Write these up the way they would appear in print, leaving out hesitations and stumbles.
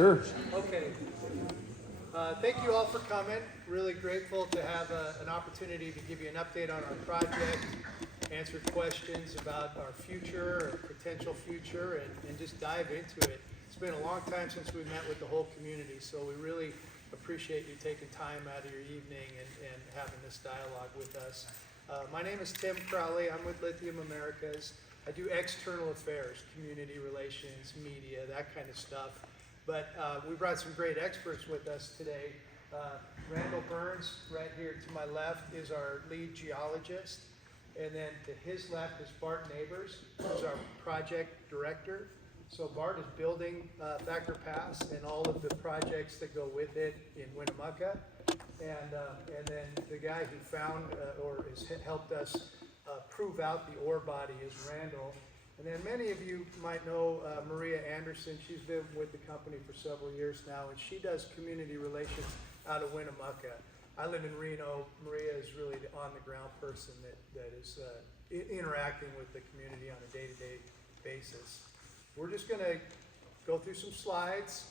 Sure. Okay. Thank you all for coming. Really grateful to have an opportunity to give you an update on our project, answer questions about our future or potential future, and just dive into it. It's been a long time since we met with the whole community, so we really appreciate you taking time out of your evening and having this dialogue with us. My name is Tim Crowley. I'm with Lithium Americas. I do external affairs, community relations, media, that kind of stuff. But we brought some great experts with us today. Randall Burns, right here to my left, is our lead geologist. And then to his left is Bart Neighbors, who's our project director. So Bart is building Thacker Pass and all of the projects that go with it in Winnemucca. And then the guy who found or has helped us prove out the ore body is Randall. And then many of you might know Maria Anderson. She's been with the company for several years now, and she does community relations out of Winnemucca. I live in Reno. Maria is really the on-the-ground person that is interacting with the community on a day-to-day basis. We're just going to go through some slides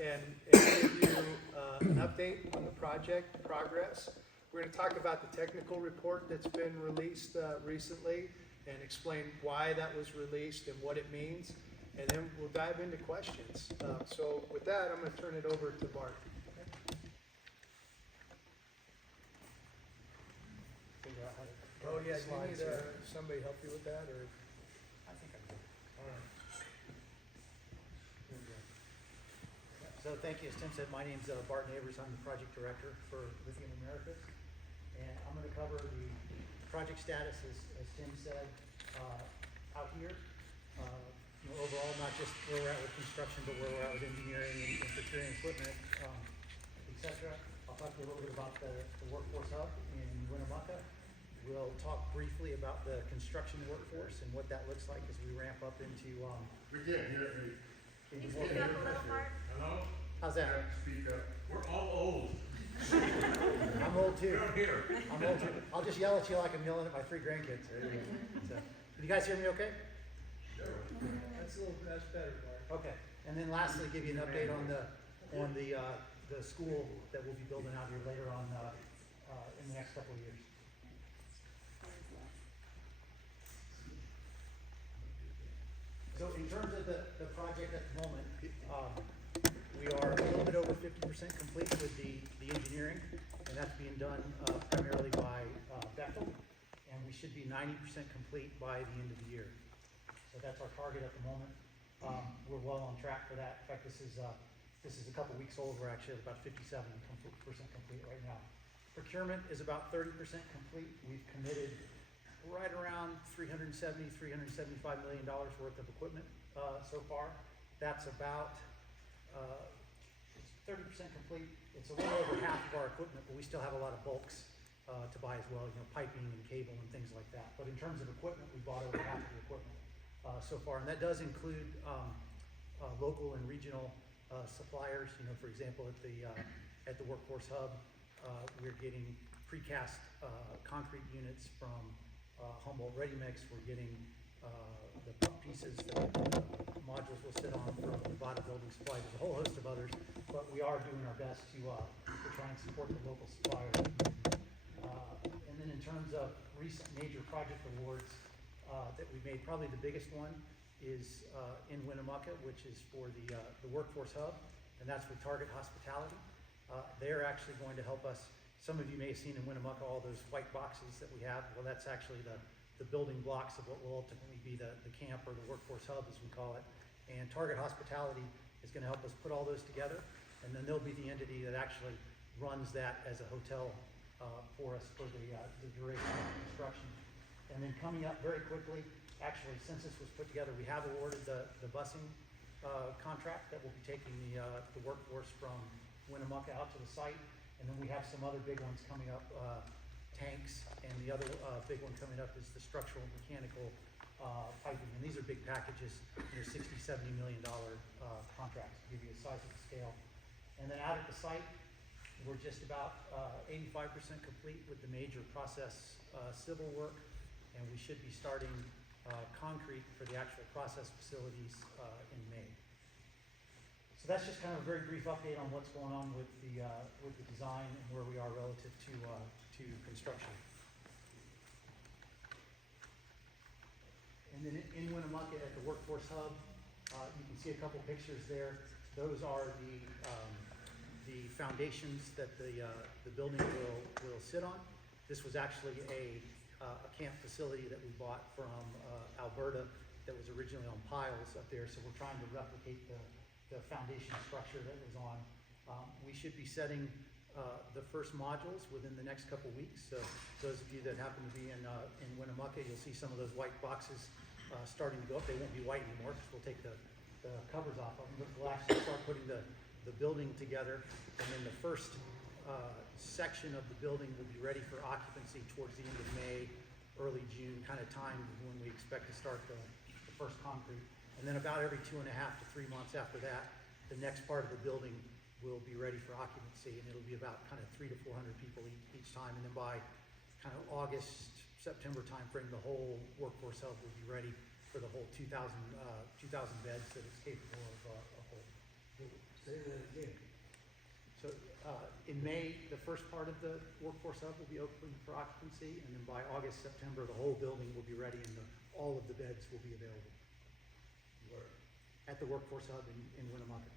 and give you an update on the project progress. We're going to talk about the technical report that's been released recently and explain why that was released and what it means, and then we'll dive into questions. So with that, I'm going to turn it over to Bart. Oh yeah, do you need somebody help you with that, or? I think I'm good. All right. So thank you. As Tim said, my name's Bart Neighbors. I'm the project director for Lithium Americas. And I'm going to cover the project status, as Tim said, out here. Overall, not just where we're at with construction, but where we're at with engineering and procuring equipment, etc. I'll talk to you a little bit about the workforce hub in Winnemucca. We'll talk briefly about the construction workforce and what that looks like as we ramp up into We can't hear me. Can you speak up a little, Bart? Hello? How's that? Speak up. We're all old. I'm old too. Down here. I'm old too. I'll just yell at you like I'm yelling at my 3 grandkids. So, can you guys hear me okay? That's better, Bart. Okay. And then lastly, give you an update on the school that we'll be building out here later on in the next couple of years. So in terms of the project at the moment, we are a little bit over 50% complete with the engineering, and that's being done primarily by Bechtel, and we should be 90% complete by the end of the year. So that's our target at the moment. We're well on track for that. In fact, this is a couple weeks old. We're actually at about 57% complete right now. Procurement is about 30% complete. We've committed right around $375 million worth of equipment so far. That's about 30% complete. It's a little over half of our equipment, but we still have a lot of bulks to buy as well, piping and cable and things like that. But in terms of equipment, we bought over half of the equipment so far, and that does include local and regional suppliers. For example, at the workforce hub, we're getting precast concrete units from Humboldt Ready Mix. We're getting the pump pieces that the modules will sit on from Orovada Building Supply. There's a whole host of others, but we are doing our best to try and support the local suppliers. And then in terms of recent major project awards that we made, probably the biggest one is in Winnemucca, which is for the workforce hub, and that's with Target Hospitality. They're actually going to help us. Some of you may have seen in Winnemucca all those white boxes that we have. Well, that's actually the building blocks of what will ultimately be the camp, or the workforce hub as we call it. And Target Hospitality is going to help us put all those together, and then they'll be the entity that actually runs that as a hotel for us for the duration of the construction. And then coming up very quickly, actually since this was put together, we have awarded the busing contract that will be taking the workforce from Winnemucca out to the site. And then we have some other big ones coming up, tanks, and the other big one coming up is the structural and mechanical piping. And these are big packages, $60, $70 million contracts to give you a size of the scale. And then out at the site, we're just about 85% complete with the major process civil work, and we should be starting concrete for the actual process facilities in May. So that's just kind of a very brief update on what's going on with the design and where we are relative to construction. And then in Winnemucca at the Workforce Hub, you can see a couple pictures there. Those are the foundations that the building will sit on. This was actually a camp facility that we bought from Alberta that was originally on piles up there. So we're trying to replicate the foundation structure that was on. We should be setting the first modules within the next couple weeks. So those of you that happen to be in Winnemucca, you'll see some of those white boxes starting to go up. They won't be white anymore because we'll take the covers off of them, but we'll actually start putting the building together. And then the first section of the building will be ready for occupancy towards the end of May, early June kind of time when we expect to start the first concrete. And then about every 2.5 to 3 months after that, the next part of the building will be ready for occupancy, and it'll be about kind of 300 to 400 people each time. And then by kind of August, September timeframe, the whole Workforce Hub will be ready for the whole 2,000 beds that it's capable of holding. Say that again. So in May, the first part of the Workforce Hub will be open for occupancy, and then by August, September, the whole building will be ready and all of the beds will be available Where? at the Workforce Hub in Winnemucca.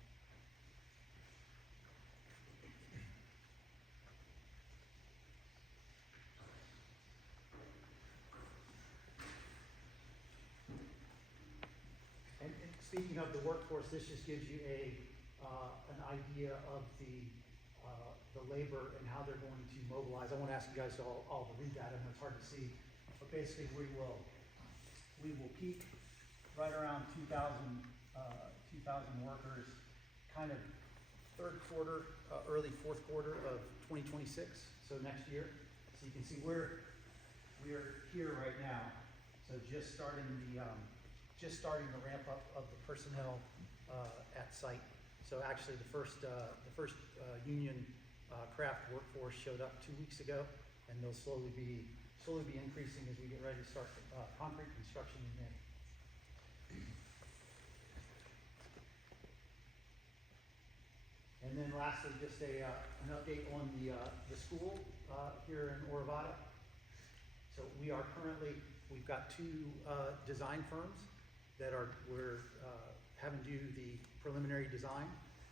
And speaking of the workforce, this just gives you an idea of the labor and how they're going to mobilize. I won't ask you guys all to read that, I know it's hard to see, but basically we will peak right around 2,000 workers, kind of third quarter, early fourth quarter of 2026, so next year. So you can see we're here right now, so just starting the ramp up of the personnel at site. So actually the first union craft workforce showed up 2 weeks ago, and they'll slowly be increasing as we get ready to start concrete construction in May. And then lastly, just an update on the school here in Orovada. So we've got 2 design firms that we're having do the preliminary design,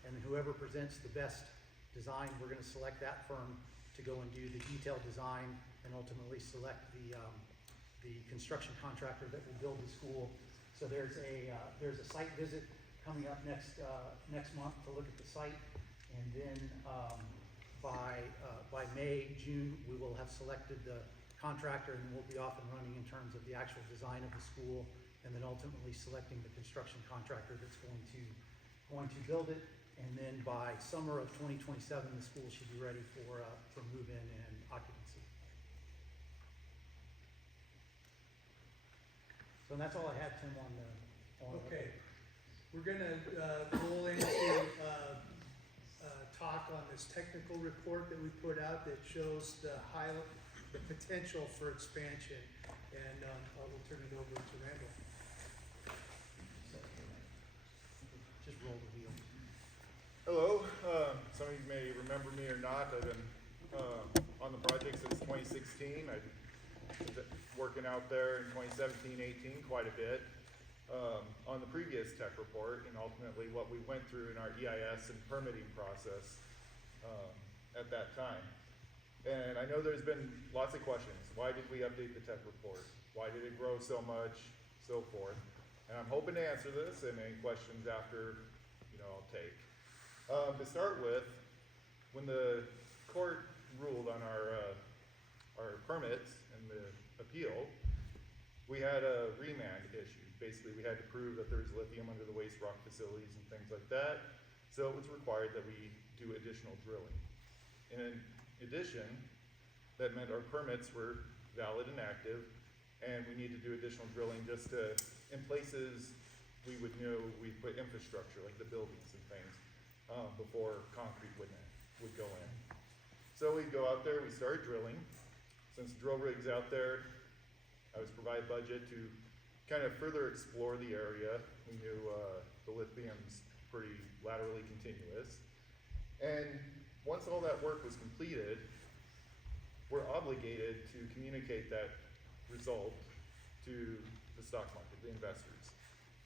and whoever presents the best design, we're going to select that firm to go and do the detailed design and ultimately select the construction contractor that will build the school. So there's a site visit coming up next month to look at the site, and then by May, June, we will have selected the contractor, and we'll be off and running in terms of the actual design of the school, and then ultimately selecting the construction contractor that's going to build it. And then by summer of 2027, the school should be ready for move-in and occupancy. So that's all I had, Tim, on the. Okay, we're gonna roll into talk on this technical report that we put out that shows the potential for expansion, and I will turn it over to Randall. Just roll the wheel. Hello, some of you may remember me or not. I've been on the project since 2016. I was working out there in 2017, 18 quite a bit on the previous tech report, and ultimately what we went through in our EIS and permitting process at that time. And I know there's been lots of questions. Why did we update the tech report? Why did it grow so much? So forth. And I'm hoping to answer this, and any questions after, I'll take. To start with, when the court ruled on our permits and the appeal, we had a remand issue. Basically, we had to prove that there's lithium under the waste rock facilities and things like that. So it was required that we do additional drilling. In addition, that meant our permits were valid and active, and we need to do additional drilling just in places we would know we put infrastructure, like the buildings and things, before concrete would go in. So we'd go out there, we started drilling. Since the drill rig's out there, I was provided budget to kind of further explore the area. We knew the lithium's pretty laterally continuous. And once all that work was completed, we're obligated to communicate that result to the stock market, the investors.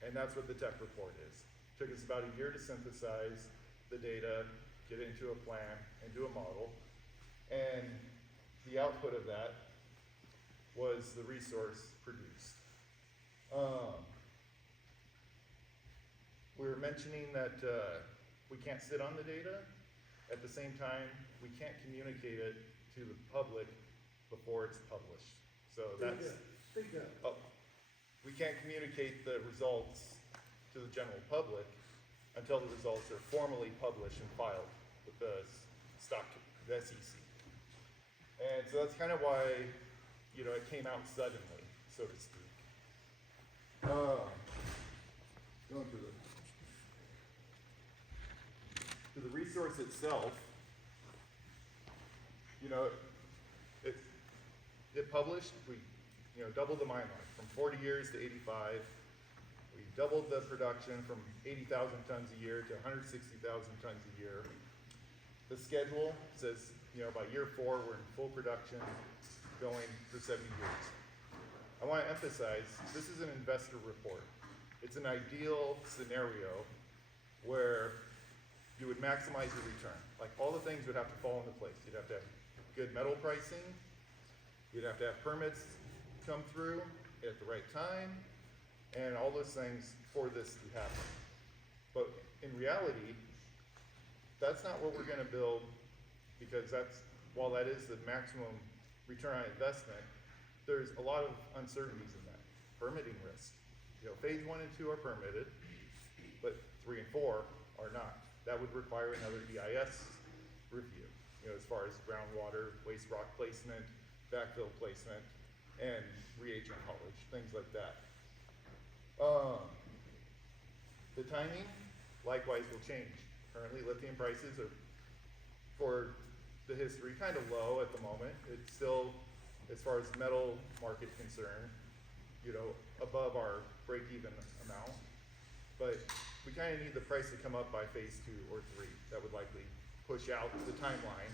And that's what the tech report is. Took us about a year to synthesize the data, get it into a plan, and do a model. And the output of that was the resource produced. We were mentioning that we can't sit on the data. At the same time, we can't communicate it to the public before it's published. So that's, we can't communicate the results to the general public until the results are formally published and filed with the SEC. And so that's kind of why, you know, it came out suddenly, so to speak. Going to the resource itself, you know, it published, we, you know, doubled the mine life from 40 years to 85. We doubled the production from 80,000 tons a year to 160,000 tons a year. The schedule says, you know, by year 4, we're in full production, going for 70 years. I want to emphasize, this is an investor report. It's an ideal scenario where you would maximize your return. Like, all the things would have to fall into place. You'd have to have good metal pricing, you'd have to have permits come through at the right time, and all those things for this to happen. But in reality, that's not what we're gonna build, because that's, while that is the maximum return on investment, there's a lot of uncertainties in that. Permitting risk. You know, phase 1 and 2 are permitted, but 3 and 4 are not. That would require another EIS review, you know, as far as groundwater, waste rock placement, backfill placement, and reagent haulage, things like that. The timing, likewise, will change. Currently, lithium prices are, for the history, kind of low at the moment. It's still, as far as metal market concerned, you know, above our break-even amount. But we kind of need the price to come up by phase 2 or 3. That would likely push out the timeline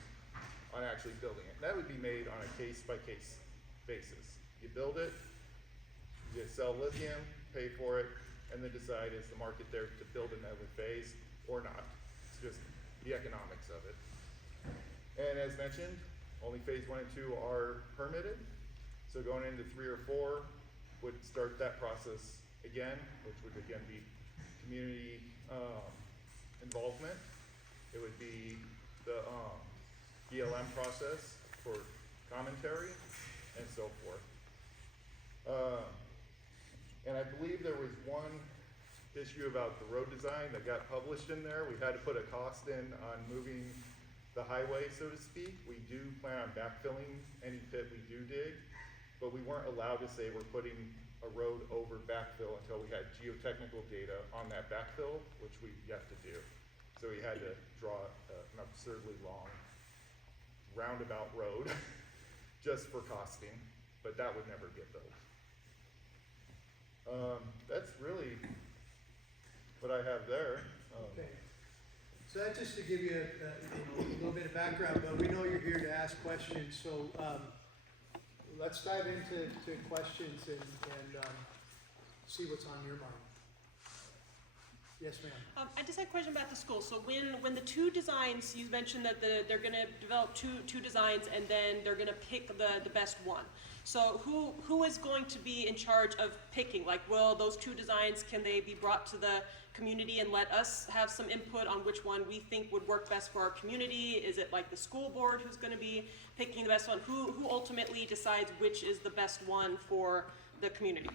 on actually building it. That would be made on a case-by-case basis. You build it, you sell lithium, pay for it, and then decide, is the market there to build another phase or not? It's just the economics of it. And as mentioned, only phase 1 and 2 are permitted. So going into 3 or 4 would start that process again, which would again be community involvement. It would be the BLM process for commentary and so forth. And I believe there was one issue about the road design that got published in there. We had to put a cost in on moving the highway, so to speak. We do plan on backfilling any pit we do dig, but we weren't allowed to say we're putting a road over backfill until we had geotechnical data on that backfill, which we've yet to do. So we had to draw an absurdly long roundabout road just for costing, but that would never get built. That's really what I have there. Okay. So that's just to give you a little bit of background, but we know you're here to ask questions, so let's dive into questions and see what's on your mind. Yes, ma'am. I just had a question about the school. So when the two designs, you mentioned that they're going to develop two designs and then they're going to pick the best one. So who is going to be in charge of picking? Like, will those two designs, can they be brought to the community and let us have some input on which one we think would work best for our community? Is it like the school board who's going to be picking the best one? Who ultimately decides which is the best one for the community?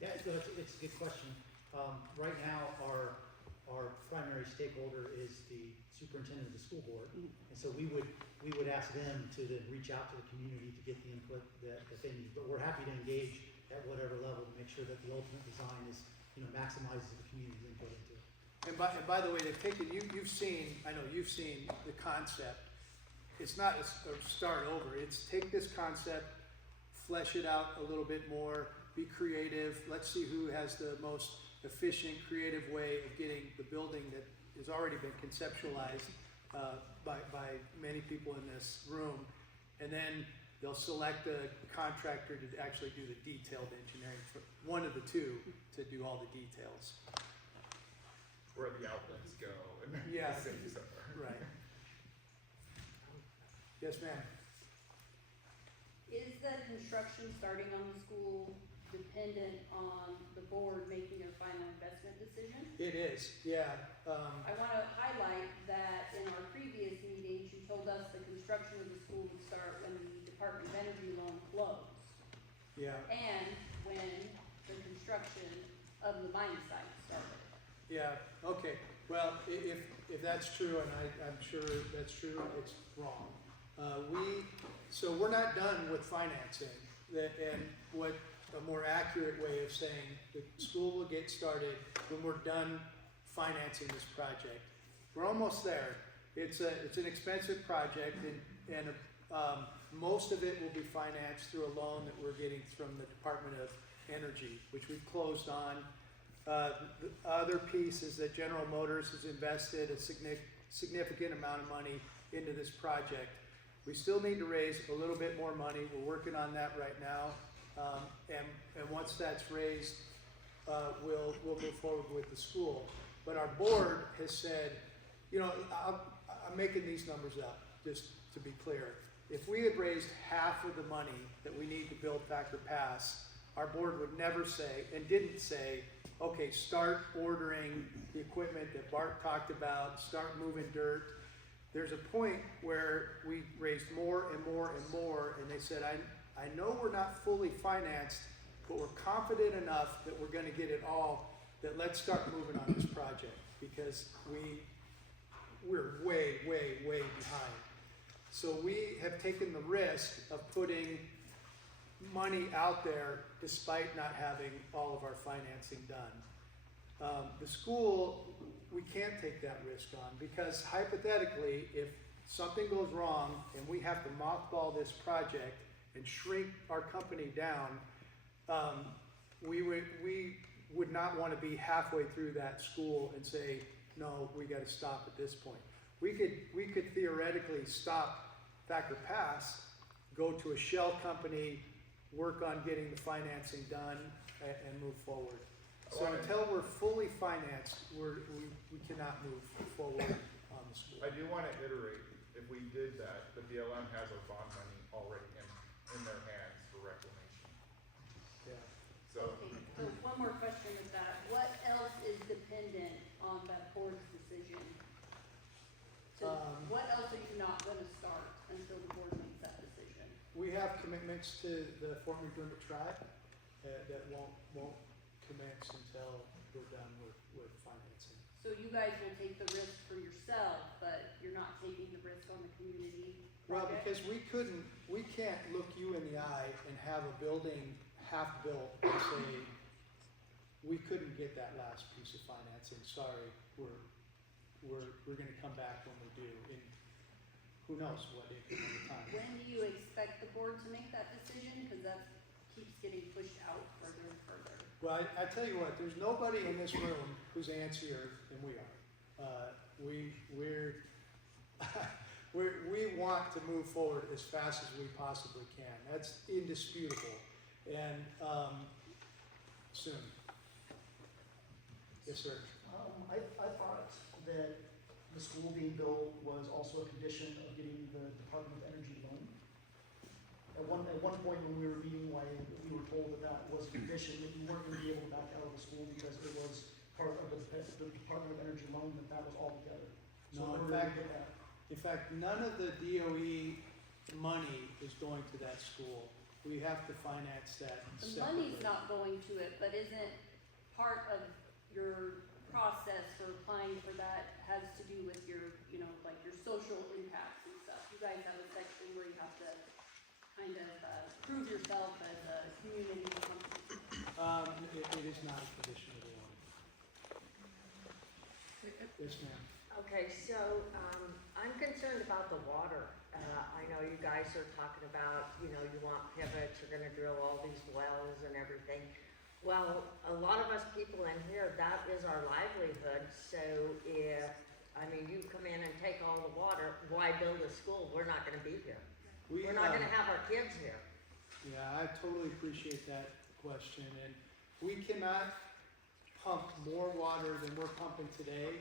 Yeah, it's a good question. Right now, our primary stakeholder is the superintendent of the school board, and so we would ask them to then reach out to the community to get the input that they need. But we're happy to engage at whatever level to make sure that the ultimate design is, you know, maximizes the community's input into it. And by the way, they've taken, you've seen, I know you've seen the concept. It's not a start over. It's take this concept, flesh it out a little bit more, be creative. Let's see who has the most efficient, creative way of getting the building that has already been conceptualized by many people in this room. And then they'll select a contractor to actually do the detailed engineering, for one of the two to do all the details. Where the outlets go and Yeah. the things are. Right. Yes, ma'am. Is the construction starting on the school dependent on the board making their final investment decision? It is, yeah. I want to highlight that in our previous meetings, you told us the construction of the school would start when the Department of Energy loan closed Yeah, and when the construction of the mine site started. yeah, okay. Well, if that's true, and I'm sure that's true, it's wrong. So we're not done with financing. And what a more accurate way of saying the school will get started when we're done financing this project. We're almost there. It's an expensive project, and most of it will be financed through a loan that we're getting from the Department of Energy, which we've closed on. The other piece is that General Motors has invested a significant amount of money into this project. We still need to raise a little bit more money. We're working on that right now. And once that's raised, we'll move forward with the school. But our board has said, you know, I'm making these numbers up, just to be clear. If we had raised half of the money that we need to build Thacker Pass, our board would never say, and didn't say, okay, start ordering the equipment that Bart talked about, start moving dirt. There's a point where we raised more and more and more, and they said, I know we're not fully financed, but we're confident enough that we're gonna get it all, that let's start moving on this project, because we're way, way, way behind. So we have taken the risk of putting money out there despite not having all of our financing done. The school, we can't take that risk on, because hypothetically, if something goes wrong and we have to mothball this project and shrink our company down, we would not want to be halfway through that school and say, no, we got to stop at this point. We could theoretically stop Thacker Pass, go to a shell company, work on getting the financing done, and move forward. So until we're fully financed, we cannot move forward on the school. I do want to iterate, if we did that, the BLM has our bond money already in their hands for reclamation. Yeah. So, Okay, so one more question with that. What else is dependent on that board's decision? What else are you not gonna start until the board makes that decision? We have commitments to the Fort McDermott tribe that won't commence until we're done with financing. So you guys will take the risk for yourself, but you're not taking the risk on the community Well, project? because we can't look you in the eye and have a building half built and say, we couldn't get that last piece of financing, sorry, we're gonna come back when we do, and who knows what increment of time. When do you expect the board to make that decision? Cause that keeps getting pushed out further and further. Well, I tell you what, there's nobody in this room who's antsier than we are. We want to move forward as fast as we possibly can. That's indisputable. And soon. Yes, sir. I thought that the school being built was also a condition of getting the Department of Energy loan. At one point when we were meeting, we were told that was a condition, that you weren't gonna be able to back out of the school because it was part of the Department of Energy loan, that was all together. So No, in order to fact- get that, In fact, none of the DOE money is going to that school. We have to finance that The separately. money's not going to it, but isn't part of your process for applying for that has to do with your, you know, like your social impacts and stuff. You guys have a section where you have to kind of prove yourself as a community company. It is not a condition of the loan. Yes, ma'am. Okay, so, I'm concerned about the water. I know you guys are talking about, you know, you want pivots, you're gonna drill all these wells and everything. Well, a lot of us people in here, that is our livelihood, so if, I mean, you come in and take all the water, why build a school? We're not gonna be here. We're not gonna have our kids here. Yeah, I totally appreciate that question, and we cannot pump more water than we're pumping today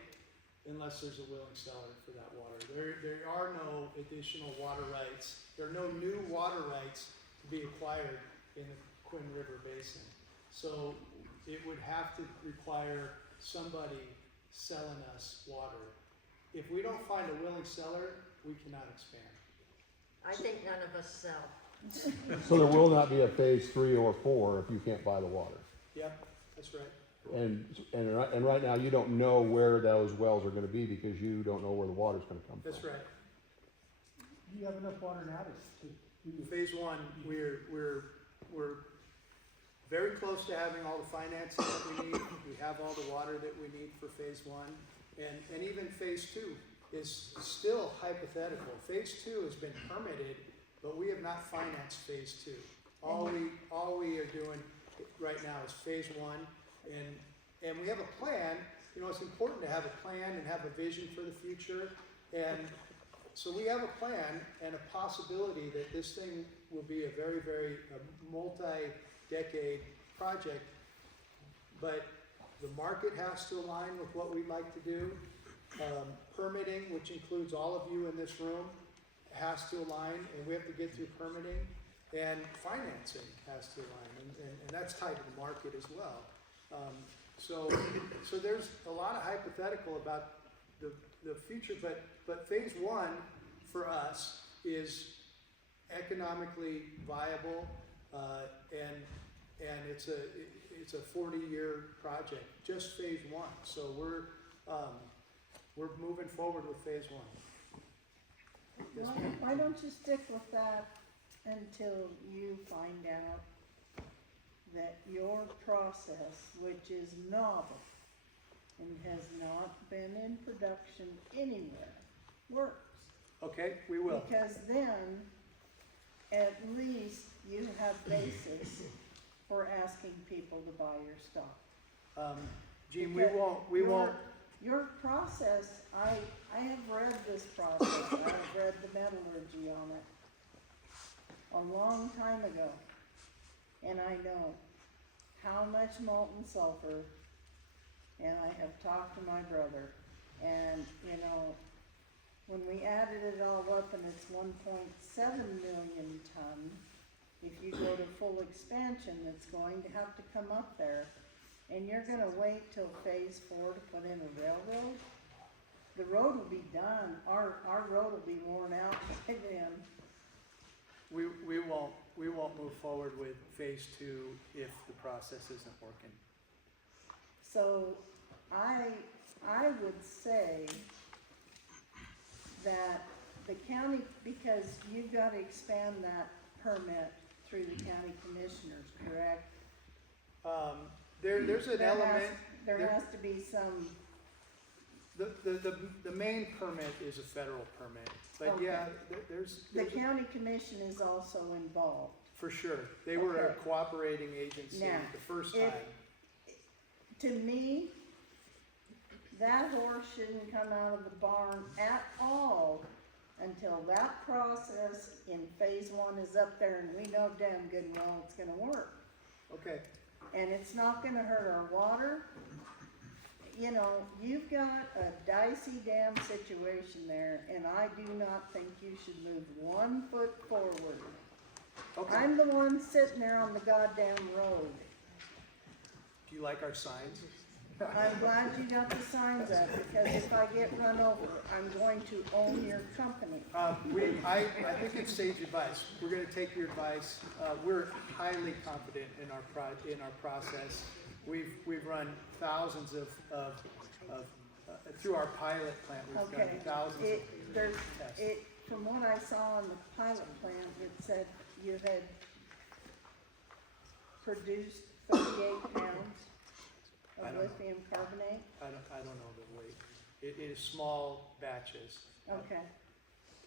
unless there's a willing seller for that water. There are no additional water rights. There are no new water rights to be acquired in the Quinn River Basin. So it would have to require somebody selling us water. If we don't find a willing seller, we cannot expand. I think none of us sell. So there will not be a phase 3 or 4 if you can't buy the water. Yep, that's right. And right now you don't know where those wells are gonna be because you don't know where the water's gonna come from. That's right. Do you have enough water now to do Phase one, we're very close to having all the financing that we need. We have all the water that we need for phase one. And even phase two is still hypothetical. Phase two has been permitted, but we have not financed phase two. All we are doing right now is phase one, and we have a plan. You know, it's important to have a plan and have a vision for the future. And so we have a plan and a possibility that this thing will be a very, very multi-decade project. But the market has to align with what we'd like to do. Permitting, which includes all of you in this room, has to align, and we have to get through permitting. And financing has to align, and that's tied to the market as well. So there's a lot of hypothetical about the future, but phase one for us is economically viable, and it's a 40-year project, just phase one. So we're moving forward with phase one. Yes, ma'am. Why don't you stick with that until you find out that your process, which is novel and has not been in production anywhere, works? Okay, we will. Because then, at least you have basis for asking people to buy your stock. Gene, we won't. Your process, I have read this process, I have read the metallurgy on it a long time ago. And I know how much molten sulfur, and I have talked to my brother, and you know, when we added it all up and it's 1.7 million ton, if you go to full expansion, it's going to have to come up there. And you're gonna wait till phase 4 to put in a railroad? The road will be done, our road will be worn out by then. We won't move forward with phase 2 if the process isn't working. So I would say that the county, because you've got to expand that permit through the county commissioners, correct? There's an element. There has to be some. The main permit is a federal permit, but Okay. yeah, there's The county commission is also involved. for sure. They were a Okay. cooperating agency Now, the first if- time. To me, that horse shouldn't come out of the barn at all until that process in phase 1 is up there and we know damn good and well it's gonna work. Okay. And it's not gonna hurt our water. You know, you've got a dicey damn situation there, and I do not think you should move 1 foot forward. Okay. I'm the one sitting there on the goddamn road. Do you like our signs? I'm glad you got the signs up, because if I get run over, I'm going to own your company. I think it's sage advice. We're going to take your advice. We're highly confident in our process. We've run thousands of through our pilot plant. We've Okay, done thousands of tests. from what I saw on the pilot plant, it said you had produced 38 pounds I of don't know. lithium carbonate. I don't know the weight. It is small batches. Okay,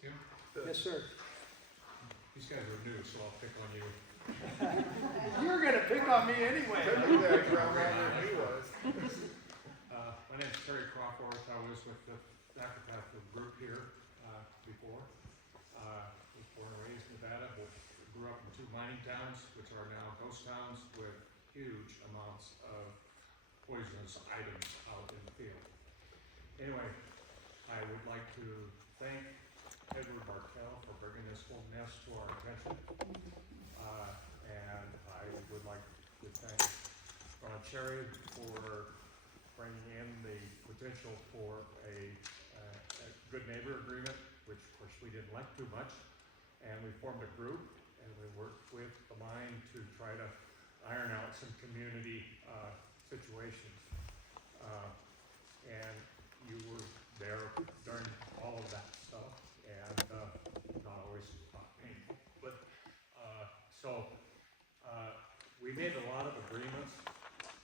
Tim, Yes, sir. these guys are new, so I'll pick on you. You're gonna pick on me anyway. Technically, I drowned longer than he was. My name's Terry Crawford. I was with the Thacker Pass group here before. Was born and raised in Nevada, but grew up in 2 mining towns, which are now ghost towns with huge amounts of poisonous items out in the field. Anyway, I would like to thank Edward Bartell for bringing this whole mess to our attention. And I would like to thank Ron Cherry for bringing in the potential for a good neighbor agreement, which of course we didn't like too much. And we formed a group and we worked with the mine to try to iron out some community situations. And you were there during all of that stuff, and not always painful. But we made a lot of agreements,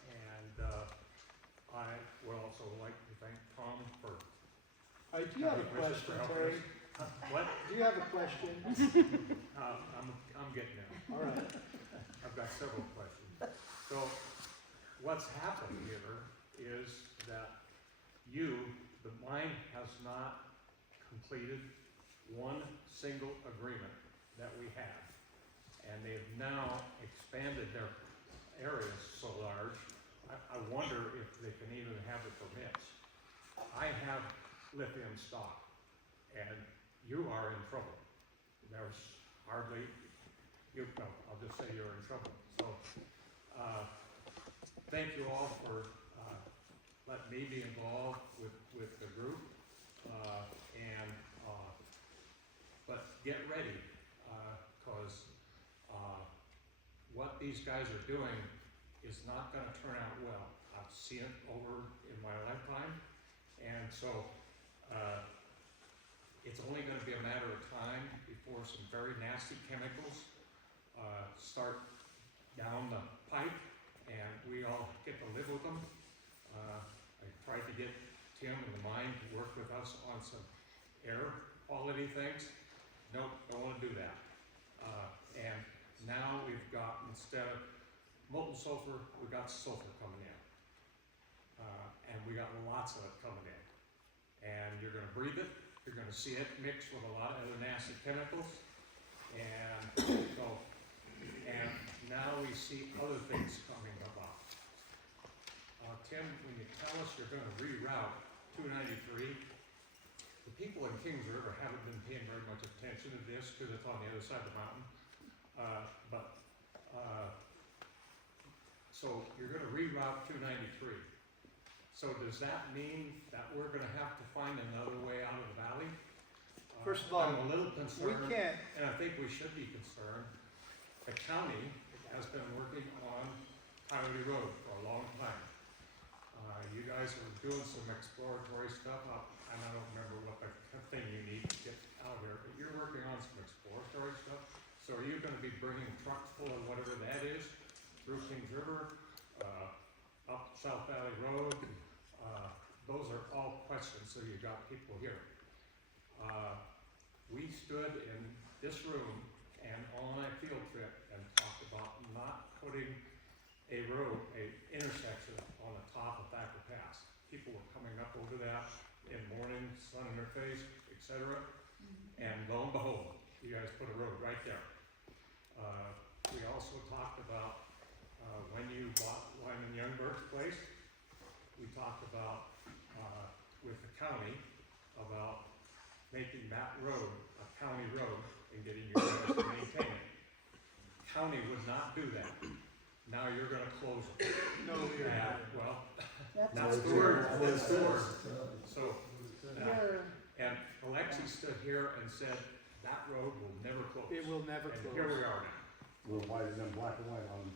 and I would also like to thank Tom for. Do you have a question, Terry? What? Do you have a question? I'm getting there. All right. I've got several questions. So, what's happened here is that the mine has not completed one single agreement that we have. And they've now expanded their areas so large, I wonder if they can even have the permits. I have lithium stock, and you are in trouble. There's hardly, I'll just say you're in trouble. So, thank you all for letting me be involved with the group. But get ready, because what these guys are doing is not going to turn out well. I've seen it over in my lifetime, and so it's only going to be a matter of time before some very nasty chemicals start down the pipe, and we all get to live with them. I tried to get Tim and the mine to work with us on some air quality things. Nope, don't want to do that. And now we've got, instead of molten sulfur, we've got sulfur coming in. And we got lots of it coming in. And you're going to breathe it. You're going to see it mixed with a lot of other nasty chemicals. And now we see other things coming about. Tim, when you tell us you're going to reroute 293, the people in Kings River haven't been paying very much attention to this because it's on the other side of the mountain. So you're going to reroute 293. So does that mean that we're going to have to find another way out of the valley? First of all, I'm a little concerned, we can't. and I think we should be concerned. The county has been working on Coyote Road for a long time. You guys are doing some exploratory stuff up, and I don't remember what the thing you need to get out here, but you're working on some exploratory stuff. So are you going to be bringing trucks full of whatever that is through Kings River, up South Valley Road? Those are all questions, so you got people here. We stood in this room and on a field trip and talked about not putting a road, a intersection on the top of Thacker Pass. People were coming up over that in the morning, sun in their face, etc. And lo and behold, you guys put a road right there. We also talked about when you bought Lyman Youngberg's place, we talked about with the county about making that road a county road and getting your guys to maintain it. County would not do that. Now you're going to close it. No, we're not. Well, That's that's the word. That's the word. So, your, and Alexi stood here and said that road will never close. It will never And close. here we are now. We're white and then black and white on.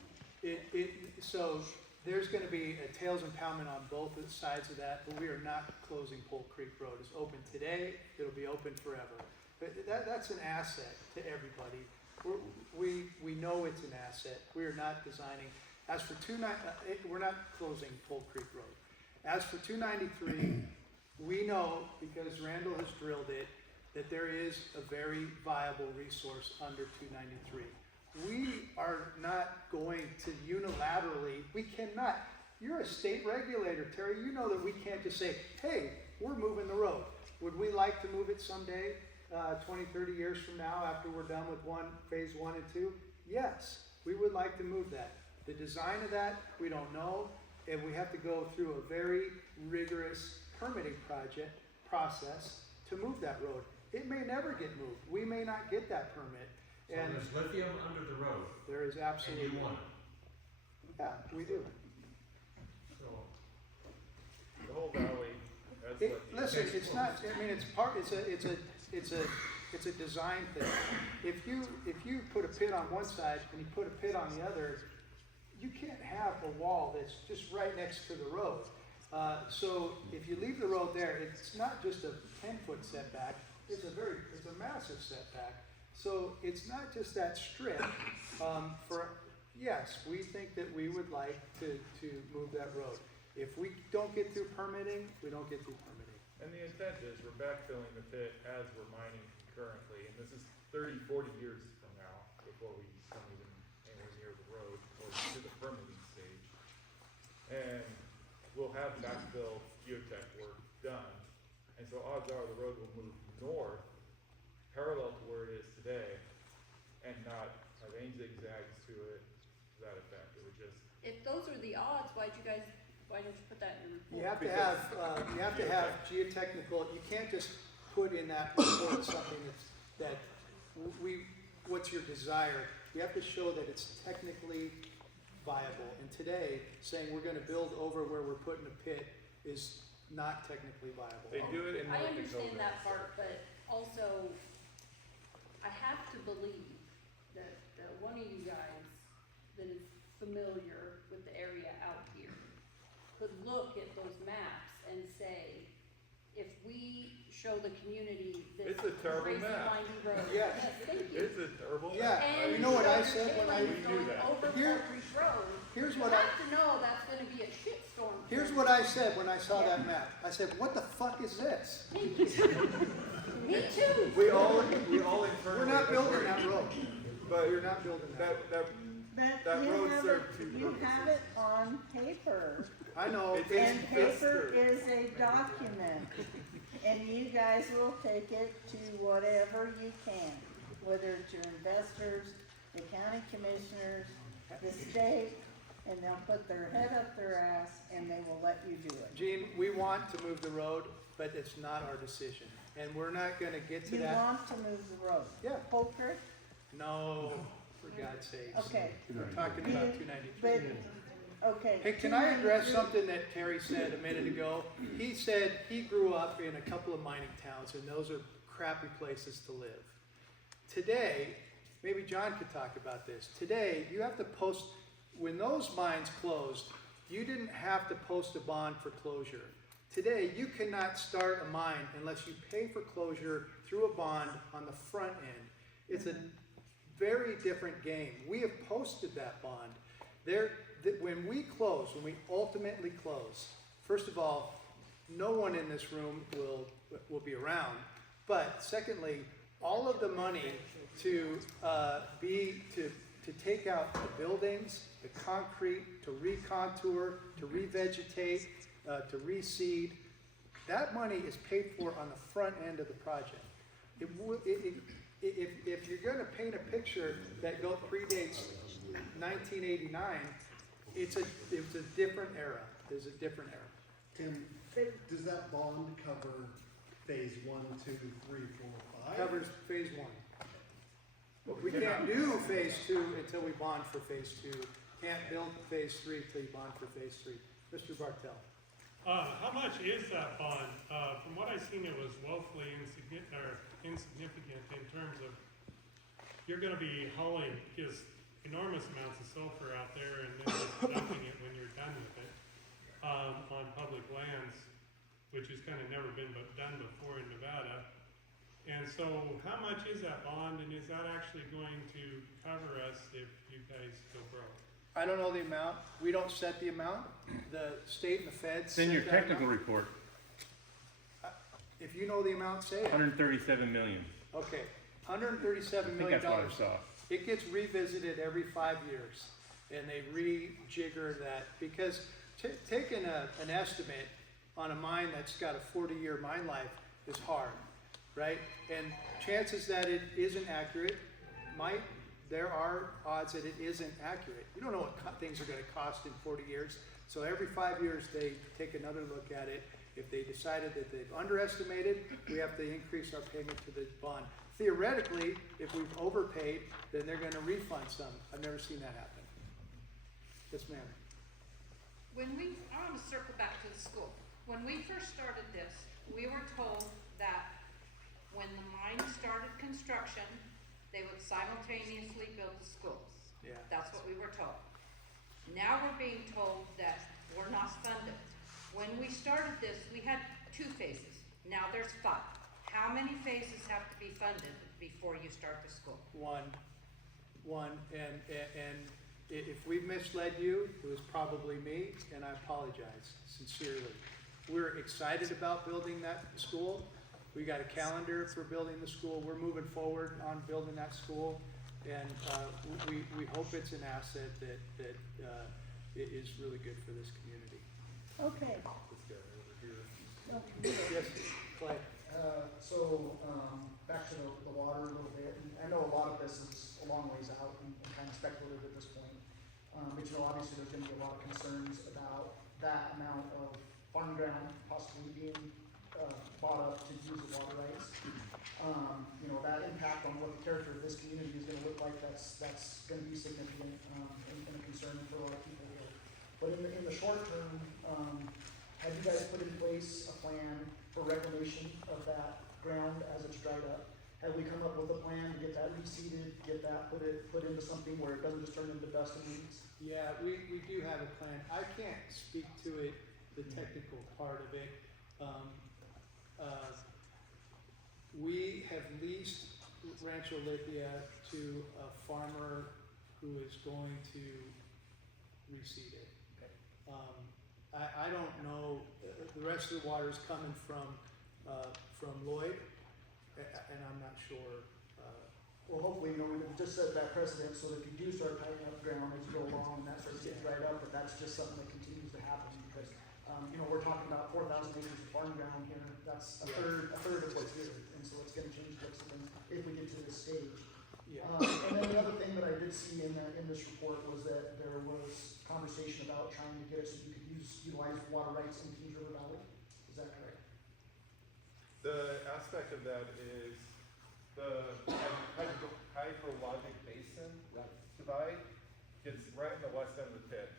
So there's gonna be a tails impoundment on both sides of that, but we are not closing Pole Creek Road. It's open today, it'll be open forever. But that's an asset to everybody. We know it's an asset. We are not designing, as for we're not closing Pole Creek Road. As for 293, we know, because Randall has drilled it, that there is a very viable resource under 293. we are not going to unilaterally, we cannot, you're a state regulator, Terry, you know that we can't just say, hey, we're moving the road. Would we like to move it someday, 20, 30 years from now, after we're done with phase 1 and 2? Yes, we would like to move that. The design of that, we don't know, and we have to go through a very rigorous permitting process to move that road. It may never get moved. We may not get that permit. So And there's lithium under the road, there is and absolutely. you want it. Yeah, we do. So, The whole valley has Listen, it's not, I mean, it's a design thing. If you put a pit on one side and you put a pit on the other, you can't have a wall that's just right next to the road. So if you leave the road there, it's not just a 10-foot setback, it's a massive setback. So it's not just that strip. Yes, we think that we would like to move that road. If we don't get through permitting, we don't get through permitting. And the intent is we're backfilling the pit as we're mining concurrently, and this is 30, 40 years from now before we come even anywhere near the road or to the permitting stage. And we'll have backfill geotech work done, and so odds are the road will move north, parallel to where it is today, and not have any zigzags to it, to that effect. It would just, If those are the odds, why don't you put that in You your report? have to have geotechnical, you can't just put in that report something what's your desire? You have to show that it's technically viable. And today, saying we're gonna build over where we're putting a pit is not technically viable. they do it in North I Dakota. understand that part, but also, I have to believe that one of you guys that is familiar with the area out here could look at those maps and say, if we show the community this It's a terrible crazy map. windy road. Yeah. Yes, thank you. It's a terrible Yeah. map. And You know what I your said when I- tailings We knew going that. over Here- Poultry Road, Here's you what I, have to know that's gonna be a shitstorm. here's what I said when I saw that map. I said, what the fuck is this? Thank you. Me too. We all internally. We're not building that road. But We're not building that. that, But That you road have served it, two you purposes. have it on paper, I know, It's- and it's- paper is a document. And you guys will take it to whatever you can, whether it's your investors, the county commissioners, the state, and they'll put their head up their ass and they will let you do it. Gene, we want to move the road, but it's not our decision. And we're not gonna get to You that. want to move the road. Yeah. Poker, No, for God's sakes. okay, We're talking about 293. but, okay. Hey, can I address 293. something that Terry said a minute ago? He said he grew up in a couple of mining towns, and those are crappy places to live. Today, maybe John could talk about this. Today, you have to post, when those mines closed, you didn't have to post a bond for closure. Today, you cannot start a mine unless you pay for closure through a bond on the front end. It's a very different game. We have posted that bond. When we close, when we ultimately close, first of all, no one in this room will be around. But secondly, all of the money to take out the buildings, the concrete, to recontour, to revegetate, to reseed, that money is paid for on the front end of the project. If you're gonna paint a picture that predates 1989, it's a different era. There's a different era. Tim, does that bond cover phase 1, 2, 3, 4, 5? Covers phase 1. We can't do phase 2 until we bond for phase 2. Can't build phase 3 until you bond for phase 3. Mr. Bartel. How much is that bond? From what I've seen, it was woefully insignificant in terms of, you're gonna be hauling just enormous amounts of sulfur out there and then just dumping it when you're done with it, on public lands, which has kind of never been done before in Nevada. And so how much is that bond, and is that actually going to cover us if you guys go broke? I don't know the amount. We don't set the amount. The state and the feds. It's in your set that technical amount. report, If you know the amount, say it. 137 million. Okay, $137 I think million. that's what I saw. it gets revisited every 5 years, and they rejigger that, because taking an estimate on a mine that's got a 40-year mine life is hard, right? And chances that it isn't accurate there are odds that it isn't accurate. You don't know what things are gonna cost in 40 years, so every 5 years they take another look at it. If they decided that they've underestimated, we have to increase our payment to the bond. Theoretically, if we've overpaid, then they're gonna refund some. I've never seen that happen. Yes, ma'am. I want to circle back to the school. When we first started this, we were told that when the mine started construction, they would simultaneously build the schools. Yeah. That's what we were told. Now we're being told that we're not funded. When we started this, we had 2 phases. Now there's 5. How many phases have to be funded before you start the school? One, and if we've misled you, it was probably me, and I apologize sincerely. We're excited about building that school. We got a calendar for building the school. We're moving forward on building that school, and we hope it's an asset that is really good for this community. Okay. This guy over here. Yes, Clay. Back to the water a little bit, and I know a lot of this is a long ways out and kind of speculative at this point. But obviously there's gonna be a lot of concerns about that amount of farm ground possibly being, bought up to use the water rights. That impact on what the character of this community is gonna look like, that's gonna be significant, and a concern for a lot of people here. But in the short term, have you guys put in place a plan for reclamation of that ground as it's dried up? Have we come up with a plan to get that reseeded, get that put into something where it doesn't just turn into dust and weeds? Yeah, we do have a plan. I can't speak to it, the technical part of it. We have leased Rancho Lithia to a farmer who is going to reseed it. Okay. I don't know, the rest of the water is coming from Lloyd, and I'm not sure. Well, hopefully, we've just set that precedent so that if you do start tightening up ground as you go along and that starts to get dried up, that that's just something that continues to happen because, we're talking about 4,000 acres of farm ground here. That's a third of what's here, and so it's gonna change looks of things if we get to this stage. Yeah. And then the other thing that I did see in this report was that there was conversation about trying to get it so you could utilize water rights in Kings River Valley. Is that correct? The aspect of that is the hydrologic basin divide gets right in the west end of the pit.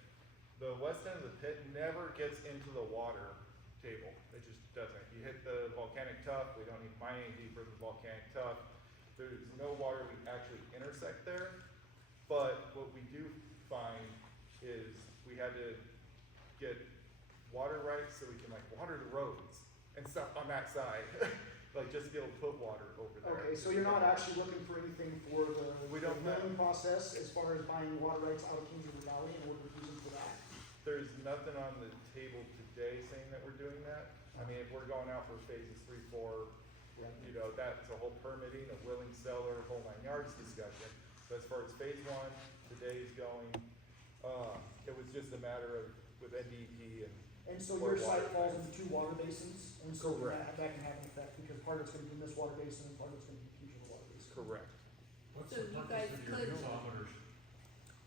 The west end of the pit never gets into the water table. It just doesn't. You hit the volcanic tuff, we don't need to mine any deeper than volcanic tuff. There's no water we actually intersect there. But what we do find is we had to get water rights so we can water the roads and stuff on that side. Just to be able to put water over there. Okay, so you're not actually looking for anything for the milling process as far as buying water rights out of Kings River Valley and what we're using for that? There's nothing on the table today saying that we're doing that. I mean, if we're going out for phases 3, 4, that's a whole permitting, a willing seller, whole 9 yards discussion. But as far as phase 1, today's going, it was just a matter of with NDEP And so your site falls into 2 water basins, and so that can have an effect because part of it's gonna be in this water basin and part of it's gonna be Kings River water basin. Correct. What's So the you purpose guys of your could- kilometers?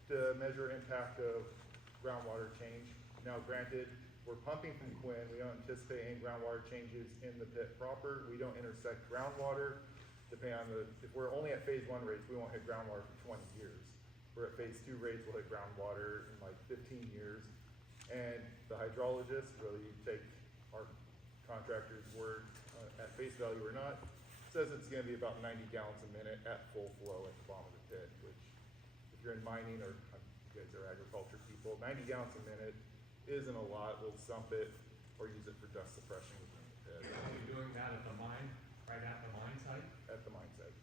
To measure impact of groundwater change. Now granted, we're pumping from Quinn, we don't anticipate any groundwater changes in the pit proper. We don't intersect groundwater. Depending on if we're only at phase 1 rates, we won't hit groundwater for 20 years. We're at phase 2 rates, we'll hit groundwater in 15 years. And the hydrologist, whether you take our contractor's word at face value or not, says it's gonna be about 90 gallons a minute at full flow at the bottom of the pit, which if you're in mining or you guys are agriculture people, 90 gallons a minute isn't a lot. We'll sump it or use it for dust suppression within the pit. Are you doing that at the mine, right at the mine site? At the mine site,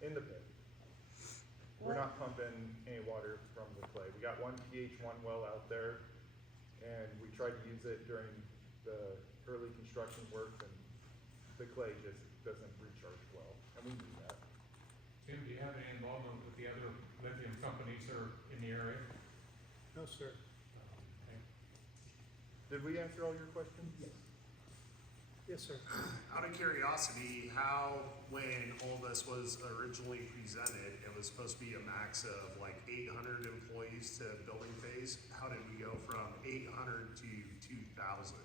in the pit. We're not pumping any water from the clay. We got one pH 1 well out there, and we tried to use it during the early construction work, and the clay just doesn't recharge well, and we knew that. Tim, do you have any involvement with the other companies that are in the area? No, sir. Okay. Did we answer all your questions? Yes. Yes, sir. Out of curiosity, how, when all this was originally presented, it was supposed to be a max of like 800 employees to building phase. How did we go from 800 to 2,000?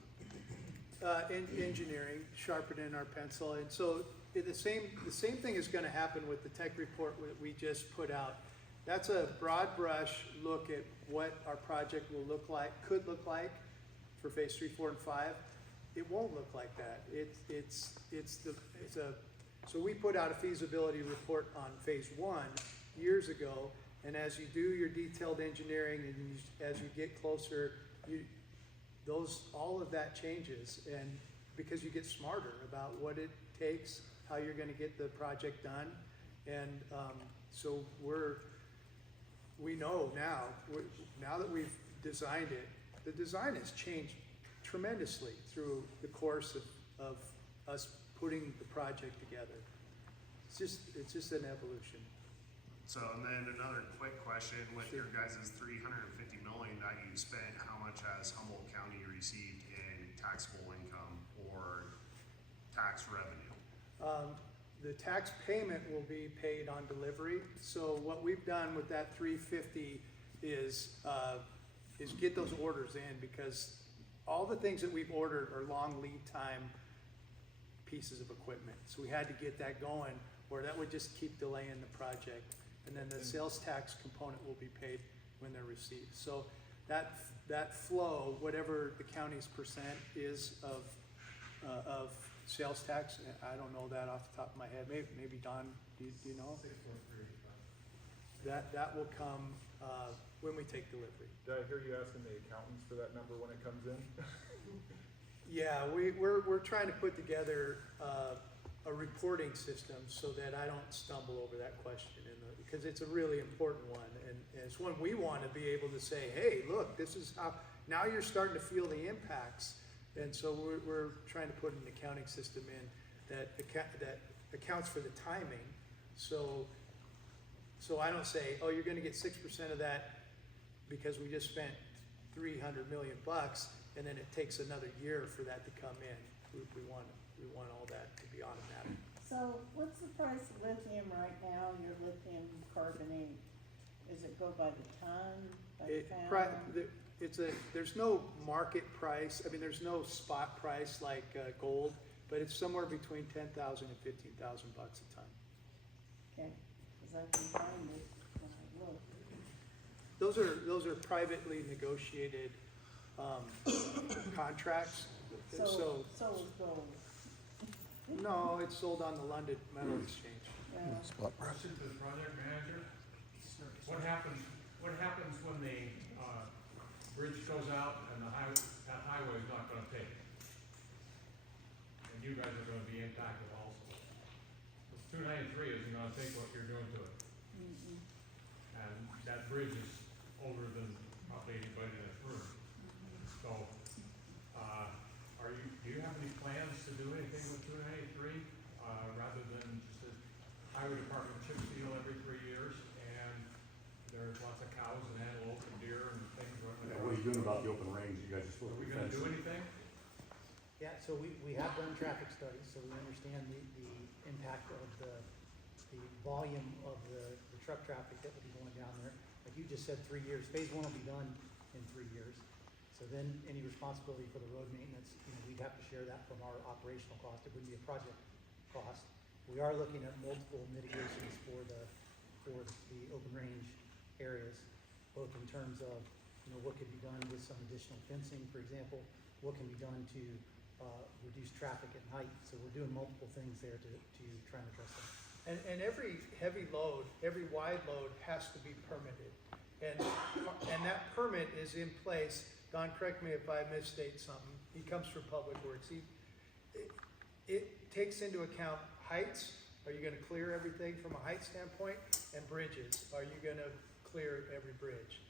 Engineering, sharpening our pencil, and so the same thing is gonna happen with the tech report we just put out. That's a broad brush look at what our project will look like, could look like for phase 3, 4, and 5. It won't look like that. So we put out a feasibility report on phase 1 years ago, and as you do your detailed engineering and as you get closer, all of that changes, and because you get smarter about what it takes, how you're gonna get the project done, and so we know now that we've designed it, the design has changed tremendously through the course of us putting the project together. It's just an evolution. So, and then another quick question, with your guys' $350 million that you spent, how much has Humboldt County received in taxable income or tax revenue? The tax payment will be paid on delivery. So what we've done with that 350 is get those orders in, because all the things that we've ordered are long lead time pieces of equipment. So we had to get that going, or that would just keep delaying the project. And then the sales tax component will be paid when they're received. So that flow, whatever the county's percent is of sales tax, I don't know that off the top of my head. Maybe Don, do you know? 6.385. That will come when we take delivery. Did I hear you asking the accountants for that number when it comes in? Yeah, we're trying to put together a reporting system so that I don't stumble over that question, because it's a really important one, and it's one we want to be able to say, hey, look, this is how, now you're starting to feel the impacts, and so we're trying to put an accounting system in that accounts for the timing, so I don't say, oh, you're going to get 6% of that because we just spent $300 million, and then it takes another year for that to come in. We want all that to be automatic. So what's the price of lithium right now, your lithium carbonate? Is it go by the ton, by the pound? There's no market price. I mean, there's no spot price like gold, but it's somewhere between $10,000 and $15,000 a ton. Okay, because I can find it when I look. Those are privately negotiated contracts. So is gold. No, it's sold on the London Metal Exchange. Yeah. Question to the project manager. What happens when the bridge goes out and that highway is not gonna take? And you guys are gonna be impacted also. This 293 isn't gonna take what you're doing to it. Mm-mm. And that bridge is older than probably anybody in this room. So, do you have any plans to do anything with 293, rather than just the highway department chip seal every 3 years, and there's lots of cows and antelope and deer and things running What are you doing about the open range? You guys are supposed Are to we be gonna do fencing. anything? Yeah, so we have done traffic studies, so we understand the impact of the volume of the truck traffic that will be going down there. Like you just said, 3 years. Phase 1 will be done in 3 years. So then any responsibility for the road maintenance, we'd have to share that from our operational cost. It wouldn't be a project cost. We are looking at multiple mitigations for the open range areas, both in terms of, what could be done with some additional fencing, for example, what can be done to reduce traffic at night. So we're doing multiple things there to try and address that. And every heavy load, every wide load has to be permitted. And that permit is in place. Don, correct me if I misstate something. He comes from Public Works. It takes into account heights. Are you gonna clear everything from a height standpoint? And bridges. Are you gonna clear every bridge?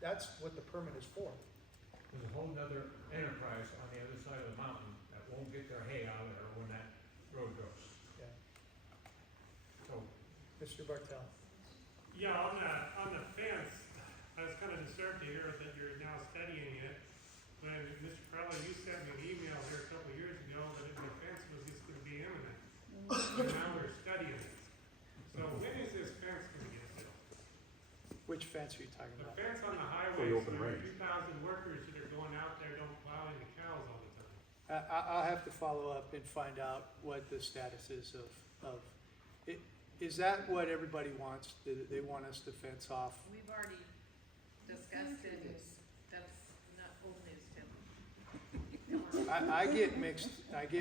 That's what the permit is for. There's a whole nother enterprise on the other side of the mountain that won't get their hay out of there when that road goes. Yeah. So, Mr. Bartel. Yeah, on the fence, I was kind of disturbed to hear that you're now studying it. When Mr. Crowley, you sent me an email here a couple of years ago that the fence was just gonna be imminent. And now we're studying it. So when is this fence gonna get built? Which fence are you talking The about? fence on the For highway, the so open there are range. 2,000 workers that are going out there, don't plowing the cows all the time. I'll have to follow up and find out what the status is of, is that what everybody wants? They want us to fence off? We've already discussed it, that's not old news, Tim. I get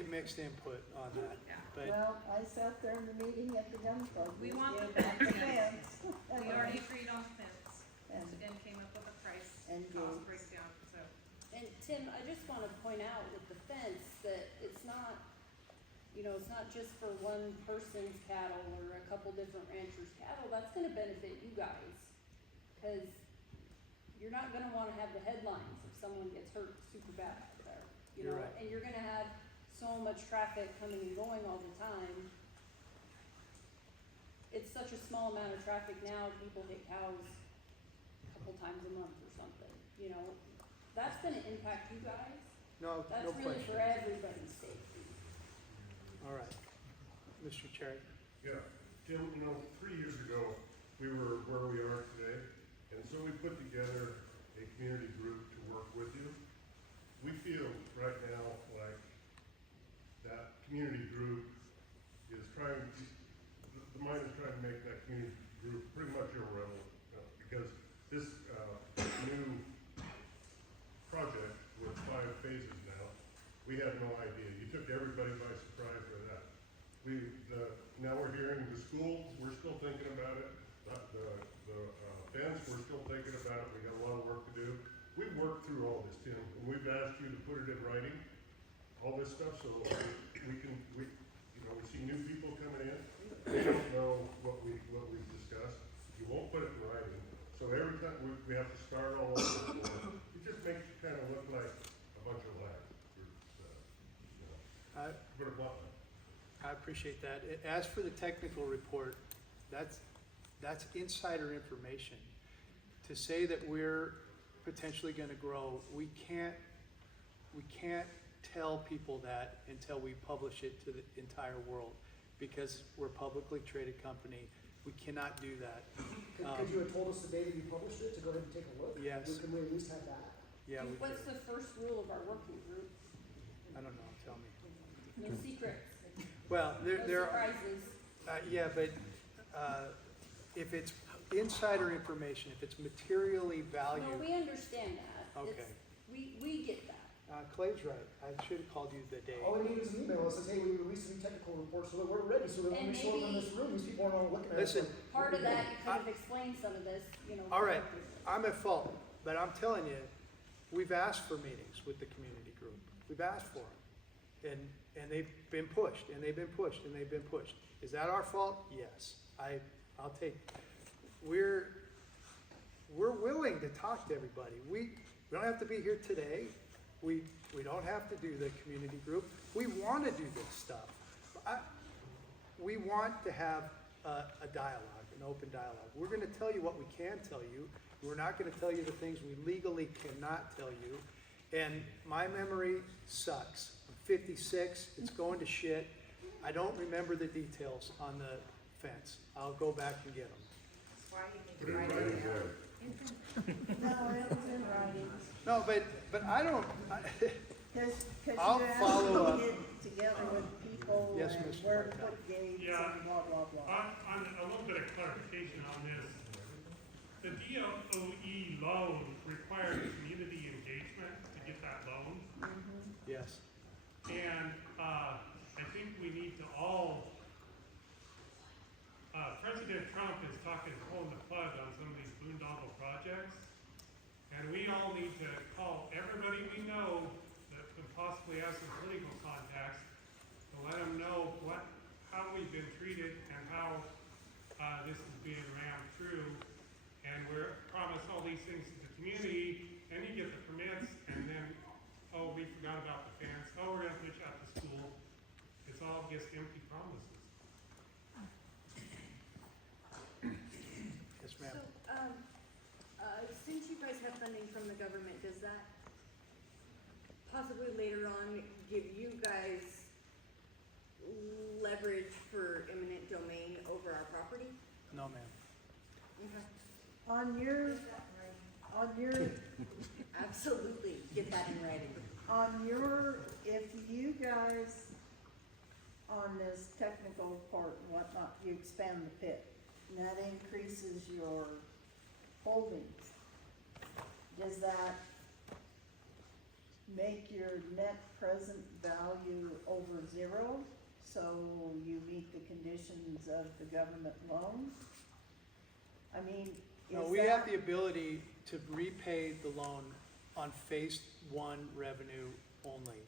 mixed input on that, Yeah. but, Well, I sat there in the meeting at the gun club. We want the gave out the fence. fence. We already agreed on fence And- and came up with a price, And cost gates. breakdown, so. And Tim, I just wanna point out with the fence that it's not, it's not just for one person's cattle or a couple different ranchers' cattle, that's gonna benefit you guys. Cause you're not gonna wanna have the headlines if someone gets hurt super bad out there, You're right. And you're gonna have so much traffic coming and going all the time. It's such a small amount of traffic now, people hit cows a couple times a month or something, that's gonna impact you guys. no That's really question. for everybody's safety. All right. Mr. Cherry? Yeah, Tim, 3 years ago, we were where we are today, and so we put together a community group to work with you. We feel right now like that community group is the mine is trying to make that community group pretty much irrelevant, because this new project with 5 phases now, we had no idea. You took everybody by surprise with that. Now we're hearing the school, we're still thinking about it. The fence, we're still thinking about it. We got a lot of work to do. We've worked through all this, Tim, and we've asked you to put it in writing, all this stuff, so we see new people coming in. They don't know what we've discussed. You won't put it in writing. So every time we have to start all over. It just makes you kind of look like a bunch of lads. Put it bluntly. I appreciate that. As for the technical report, that's insider information. To say that we're potentially gonna grow, we can't tell people that until we publish it to the entire world, because we're a publicly traded company. We cannot do that. Could you have told us the day that you published it to go ahead and take a look? Yes. Can we at least have that? Yeah, we What's could. the first rule of our working group? I don't know, tell me. No secrets, Well, no there, surprises. yeah, but, if it's insider information, if it's materially No, valued, we understand that. Okay. We get that. Clay's right. I should have called you the day. All we need is an email that says, hey, we released a new technical report so that we're ready, so that when And we show up in maybe- this room, these people aren't all looking at us. Listen, like, Part of what are you that, doing? you could have explained some of this, all right, appropriately. I'm at fault, but I'm telling you, we've asked for meetings with the community group. We've asked for them. And they've been pushed, and they've been pushed, and they've been pushed. Is that our fault? Yes. I'll take, we're willing to talk to everybody. We don't have to be here today. We don't have to do the community group. We want to do this stuff. We want to have a dialogue, an open dialogue. We're going to tell you what we can tell you. We're not going to tell you the things we legally cannot tell you. And my memory sucks. I'm 56. It's going to shit. I don't remember the details on the fence. I'll go back and get them. Why do you Put it in think writing, right yeah. No, it was in writing. No, but I don't, Cause I'll you follow have up. to get together with people Yes, and Mr. where to Martel. put gates Yeah. and blah, blah, blah. On a little bit of clarification on this, the DOE loan required community engagement to get that loan. yes. And, I think we need to all, President Trump is talking pulling the plug on some of these boondoggle projects. And we all need to call everybody we know that could possibly have some political contacts to let them know how we've been treated and how, this is being rammed through. And we're promised all these things to the community, and you get the permits, and then, oh, we forgot about the fence, oh, we're gonna push out the school. It's all just empty promises. Yes, funding from the government, does that possibly later on give you guys leverage for eminent domain over our property? No, ma'am. Okay. On your, Absolutely, get that in writing. if you guys, on this technical part and whatnot, you expand the pit, and that increases your holdings, does that make your net present value over zero? So you meet the conditions of the government loan? I mean, No, is we have that, the ability to repay the loan on phase one revenue only.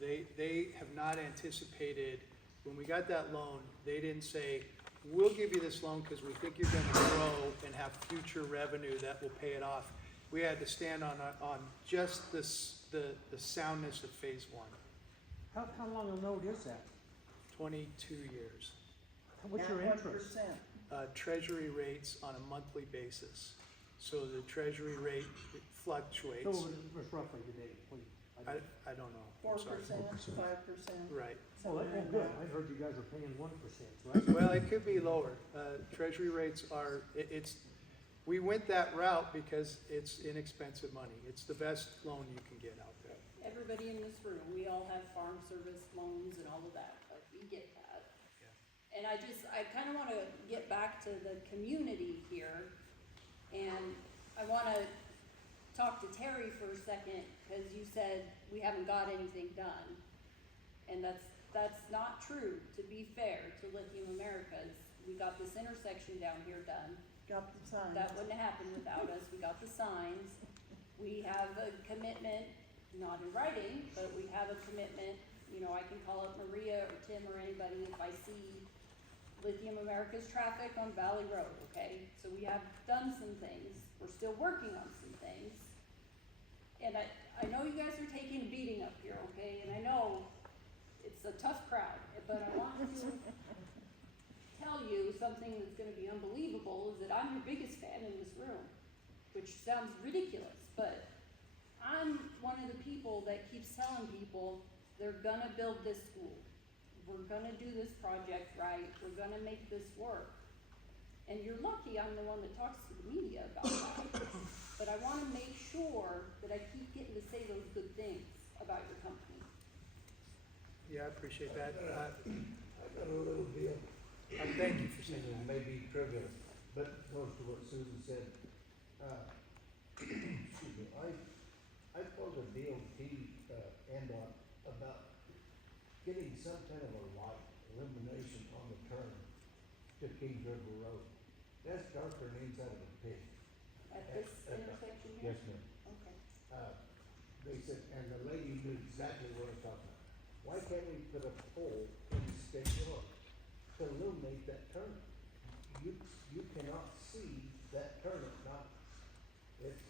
They have not anticipated, when we got that loan, they didn't say, we'll give you this loan because we think you're gonna grow and have future revenue that will pay it off. We had to stand on just this, the soundness of phase one, How long a note is that? 22 years. What's at your what interest? percent? Treasury rates on a monthly basis. So the treasury rate fluctuates. So it's roughly today, please. I don't know. I'm 4%, sorry. 5%? Right. Oh, somewhere that's in good. there. I heard you guys are paying 1%, right? Well, it could be lower. Treasury rates are, we went that route because it's inexpensive money. It's the best loan you can get out there. Everybody in this room, we all have farm service loans and all of that, but we get that. And I kinda wanna get back to the community here, and I wanna talk to Terry for a second, cause you said we haven't got anything done. And that's not true, to be fair to Lithium Americas. We got this intersection down here done. Got the sign. That wouldn't have happened without us. We got the signs. We have a commitment, not in writing, but we have a commitment. You know, I can call up Maria or Tim or anybody if I see Lithium Americas traffic on Valley Road, okay? So we have done some things. We're still working on some things. And I know you guys are taking a beating up here, okay? And I know it's a tough crowd, but I want to tell you something that's gonna be unbelievable, is that I'm your biggest fan in this room, which sounds ridiculous, but I'm one of the people that keeps telling people they're gonna build this school. We're gonna do this project right, we're gonna make this work. And you're lucky I'm the one that talks to the media about that. But I wanna make sure that I keep getting to say those good things about your company. Yeah, I appreciate that. I got a little deal. Thank you for saying It that. may be trivial, but close to what Susan said. Excuse me, I told the DOT, NDOT about getting some kind of a light illumination on the turn to Kings River Road. That's darker than inside of a pig. At this intersection here? Yes, ma'am. Okay. They said, and the lady knew exactly what I was talking about. Why can't we put a pole in the state road to illuminate that turn? You cannot see that turn at night. It's,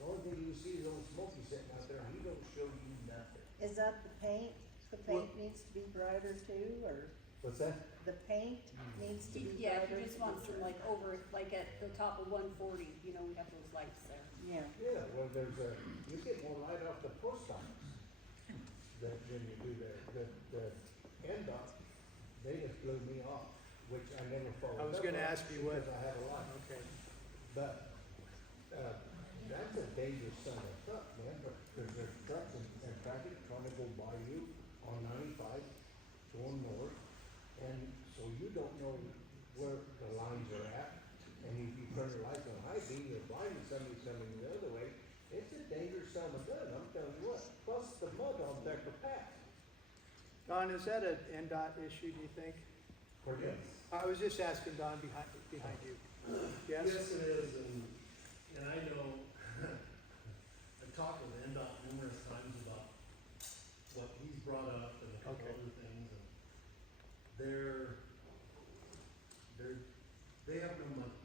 the only thing you see is old Smokey sitting out there, and he don't show you nothing. Is that the paint? The paint needs to be brighter too, or What's that? the paint needs to be Yeah, brighter? he just wants them like over, like at the top of 140, you know, we have those lights there. Yeah. Yeah, well, you get more light off the post office than you do there. The NDOT, they just blew me off, which I never followed I was up gonna on ask you what. because I had a lot. Okay. But, that's a dangerous son of a truck, man, because there's trucks and traffic trying to go by you on 95 going north. And so you don't know where the lines are at. And if you turn your lights on high beam, you're blinding somebody coming the other way. It's a dangerous son of a gun, I'm telling you what. Plus the mud on Thacker Pass. Don, is that an NDOT issue, do you think? Yes. I was just asking Don behind you. Yes? Yes, it is, and I know, I talked with NDOT numerous times about what he's brought up and a couple Okay. other things, and they have no money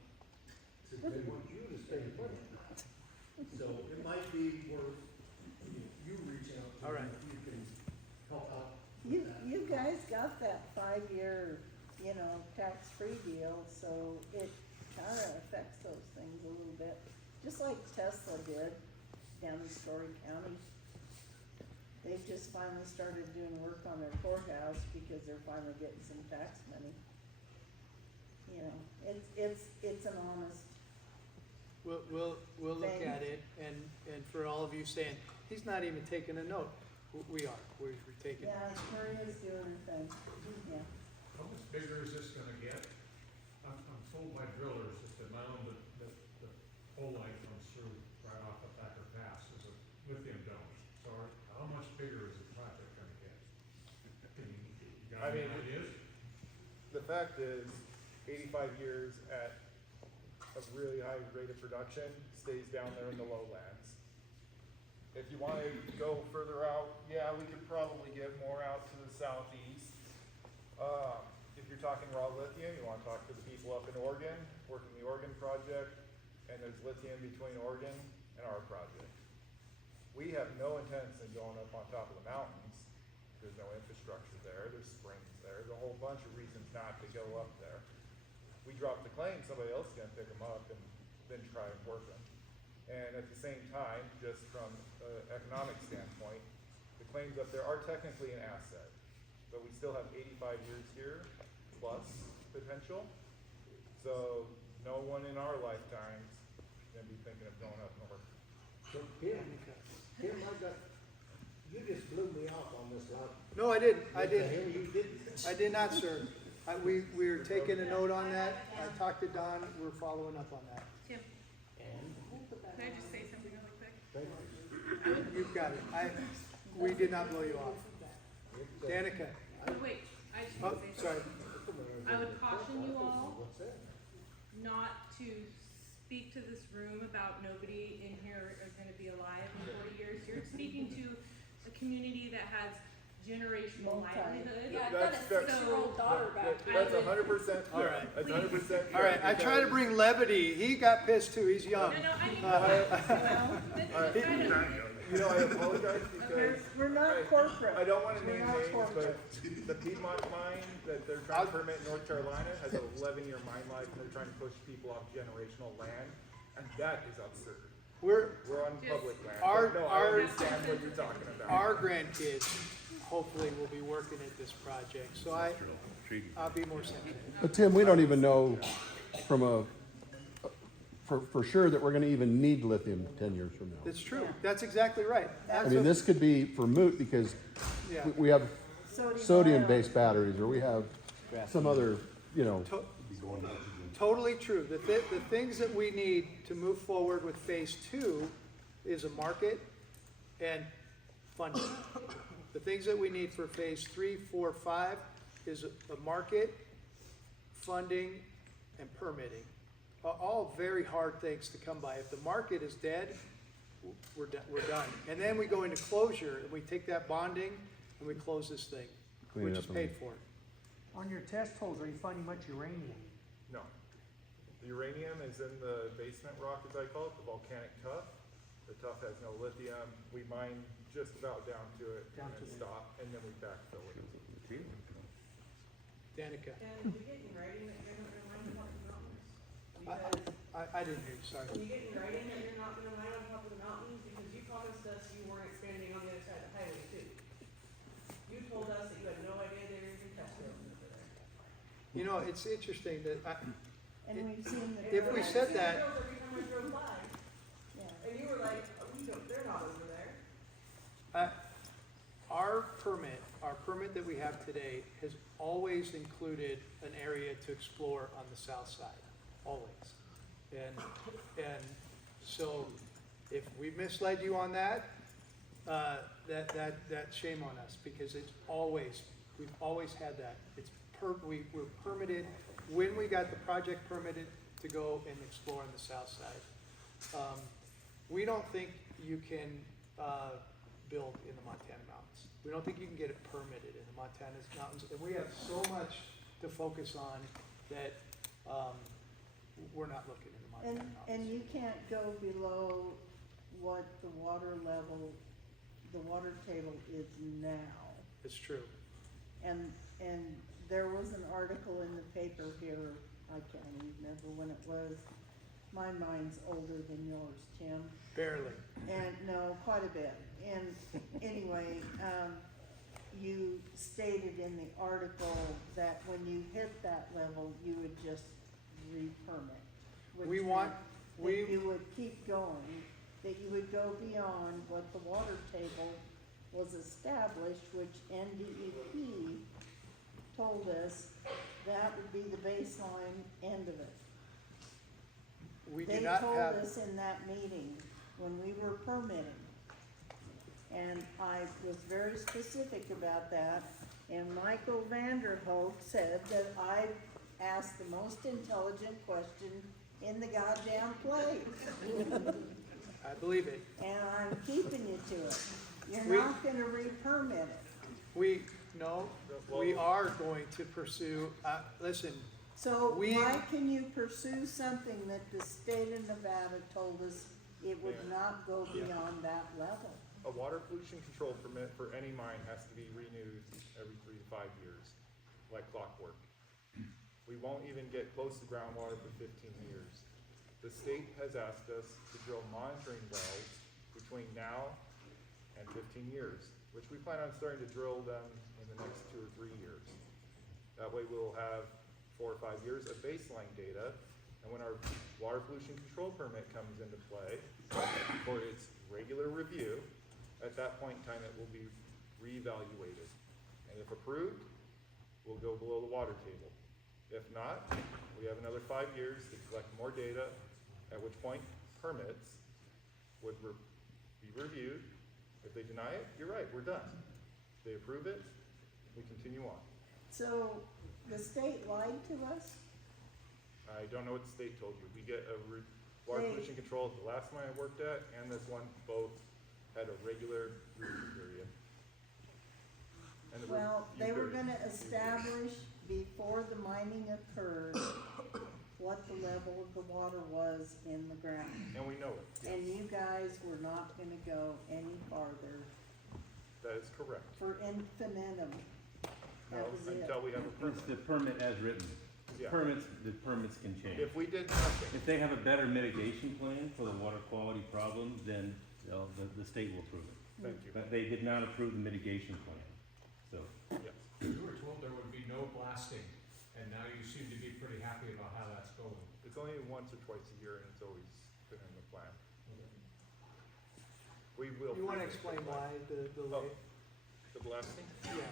to do. They want you to spend money. So it might be worth you reaching out to All them right. if you can help out You, with that. you guys got that 5-year, tax-free deal, so it kinda affects those things a little bit, just like Tesla did. 10-story counties. They've just finally started doing work on their courthouse because they're finally getting some tax money. You know, it's an honest, We'll look Thanks. at it, and for all of you saying, he's not even taking a note, we are, we're taking. yeah, Maria's doing her thing, yeah. How much bigger is this gonna get? I'm told by drillers that the mound that the whole line comes through right off of Thacker Pass is a lithium dome. So how much bigger is the project gonna get? You got any ideas? The fact is, 85 years at a really high rate of production stays down there in the lowlands. If you want to go further out, yeah, we could probably get more out to the southeast. If you're talking raw lithium, you want to talk to the people up in Oregon, working the Oregon project, and there's lithium between Oregon and our project. We have no intention of going up on top of the mountains. There's no infrastructure there, there's springs there, there's a whole bunch of reasons not to go up there. We drop the claim, somebody else is gonna pick them up and then try and work them. And at the same time, just from an economic standpoint, the claims up there are technically an asset, but we still have 85 years here, plus potential. So no one in our lifetimes is gonna be thinking of going up north. So Kim, I got, you just blew me off on this lot. No, I didn't, You didn't. I did not, sir. We're taking a note on that, I talked to Don, we're following up on that. Tim, And, can I just say something really quick? thank you. You've got it, we did not blow you off. Danica, Wait, I just oh, want to say sorry, something. I would caution you all What's that? not to speak to this room about nobody in here is gonna be alive in 40 years. You're speaking to a community that has generational livelihood. Yeah, I've got a That's- 6-year-old daughter back here. That's 100% All fair. right. That's 100% fair. all right, I try to bring levity, he got pissed too, he's young. No, I mean, Alright. this is kind of, You know, I apologize because We're not corporate. I don't want to We're name not names, corporate. but the Piedmont mine that they're trying to permit in North Carolina has an 11-year mine life, and they're trying to push people off generational land, and that is absurd. We're, We're on public land. Our- No, I our- understand what you're talking about. our grandkids hopefully will be working at this project, so I'll be more sensitive. But Tim, we don't even know from for sure that we're gonna even need lithium 10 years from now. That's true, that's exactly right. I mean, this could be for moot because Yeah. we have Sodium sodium-based batteries, or we have some other, you know, To- Totally true. The things that we need to move forward with phase 2 is a market and funding. The things that we need for phase 3, 4, 5 is a market, funding, and permitting. All very hard things to come by. If the market is dead, we're done. And then we go into closure, and we take that bonding, and we close this thing, Clean it which up is and- paid for. On your test holes, are you finding much uranium? No. The uranium is in the basement rock, as I call it, the volcanic tuff. The tuff has no lithium. We mine just about down to it Down and to then it. stop, and then we backfill it. Danica, and you get in writing that you're not gonna mine on top of the mountains? Because I didn't hear you, sorry. you get in writing that you're not gonna mine on top of the mountains because you promised us you weren't expanding on the other side of the highway too. You told us that you had no idea there was even test roads over there. You know, it's interesting that And we've seen the. If we said that- Every time I drove by, Yeah. and you were like, oh, we don't, they're not over there. our permit that we have today has always included an area to explore on the south side, always. And so if we misled you on that, that's shame on us, because we've always had that. We were permitted, when we got the project permitted to go and explore on the south side. We don't think you can, build in the Montana mountains. We don't think you can get it permitted in the Montana mountains, and we have so much to focus on that, we're not looking in the Montana mountains. And you can't go below what the water level, the water table is now. It's true. And there was an article in the paper here, I can't even remember when it was, My mind's older than yours, Tim. Barely. And, no, quite a bit. And anyway, you stated in the article that when you hit that level, you would just re-permit. which We want, meant we, that you would keep going, that you would go beyond what the water table was established, which NDEP told us that would be the baseline end of it. we do They not told have, us in that meeting when we were permitting. And I was very specific about that, and Michael Vanderhoek said that I asked the most intelligent question in the goddamn place. I believe it. And I'm keeping you to it. You're We- not gonna re-permit it. No, we are going to pursue, listen, So We- why can you pursue something that the state of Nevada told us it would Yeah. not go beyond that level? A water pollution control permit for any mine has to be renewed every 3 to 5 years, like clockwork. We won't even get close to groundwater for 15 years. The state has asked us to drill monitoring wells between now and 15 years, which we plan on starting to drill them in the next 2 or 3 years. That way we'll have 4 or 5 years of baseline data, and when our water pollution control permit comes into play for its regular review, at that point in time, it will be reevaluated. And if approved, we'll go below the water table. If not, we have another 5 years to collect more data, at which point permits would be reviewed. If they deny it, you're right, we're done. If they approve it, we continue on. So the state lied to us? I don't know what the state told you. We get water They- pollution control at the last mine I worked at and this one both had a regular review period. And the Well, review they were period- gonna establish before the mining occurred what the level of the water was in the ground. And we know it. And you guys were not gonna go any farther That is correct. for infinitum. No, That was it. until we have a It's permit. the permit as written. Yeah. The permits can change. If we did nothing, If they have a better mitigation plan for the water quality problems, then the state will approve it. thank you. But they did not approve the mitigation plan, so. Yes. You were told there would be no blasting, and now you seem to be pretty happy about how that's going. It's only once or twice a year and it's always been in the plan. We will. you wanna frequently explain apply. why the Oh, delay? the blasting? Yeah.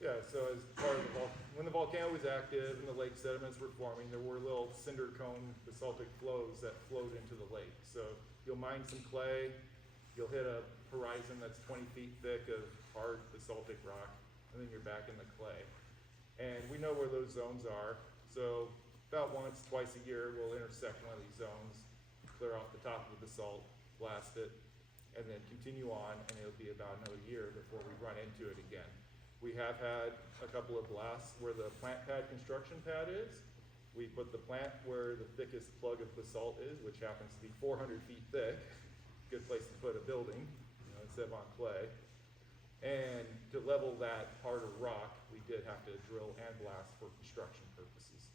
Yeah, so as part of the when the volcano was active and the lake sediments were forming, there were little cinder cone basaltic flows that flowed into the lake. So you'll mine some clay, you'll hit a horizon that's 20 feet thick of hard basaltic rock, and then you're back in the clay. And we know where those zones are, so about once, twice a year, we'll intersect one of these zones, clear off the top of the basalt, blast it, and then continue on, and it'll be about another year before we run into it again. We have had a couple of blasts where the plant pad construction pad is. We put the plant where the thickest plug of basalt is, which happens to be 400 feet thick. Good place to put a building, instead of on clay. And to level that harder rock, we did have to drill and blast for construction purposes.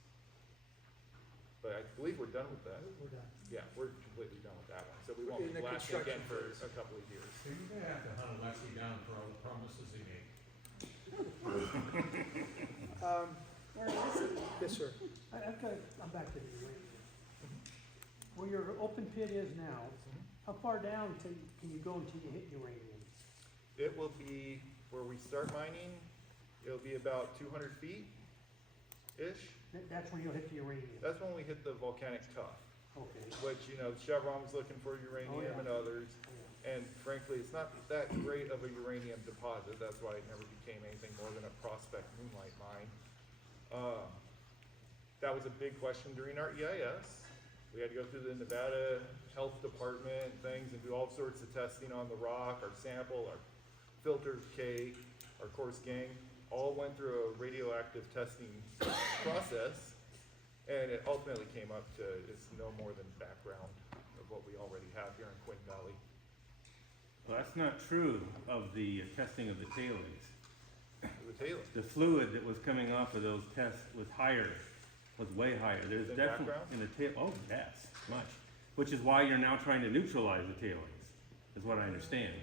But I believe we're done with that. We're done. Yeah, we're completely done with that one, so we won't In be the blasting again construction for phase. a couple of years. So you're gonna have to hunt Alexi down for all the promises he made. Where is it? Yes, sir. I'm back to the uranium. Where your open pit is now, how far down can you go until you hit uranium? It will be, where we start mining, it'll be about 200 feet-ish. That's when you'll hit the uranium. That's when we hit the volcanic tuff, Okay. which, Chevron was looking for uranium Oh, yeah. and others. And frankly, it's not that great of a uranium deposit. That's why it never became anything more than a prospect moonlight mine. That was a big question during our EIS. We had to go through the Nevada Health Department and things and do all sorts of testing on the rock, our sample, our filter cake, our coarse gang, all went through a radioactive testing process, and it ultimately came up to it's no more than background of what we already have here in Quinn Valley. Well, that's not true of the testing of the tailings. The tailings. The fluid that was coming off of those tests was higher was way higher. There's Than definitely, background? in the tail, oh, yes, much. Which is why you're now trying to neutralize the tailings, is what I understand.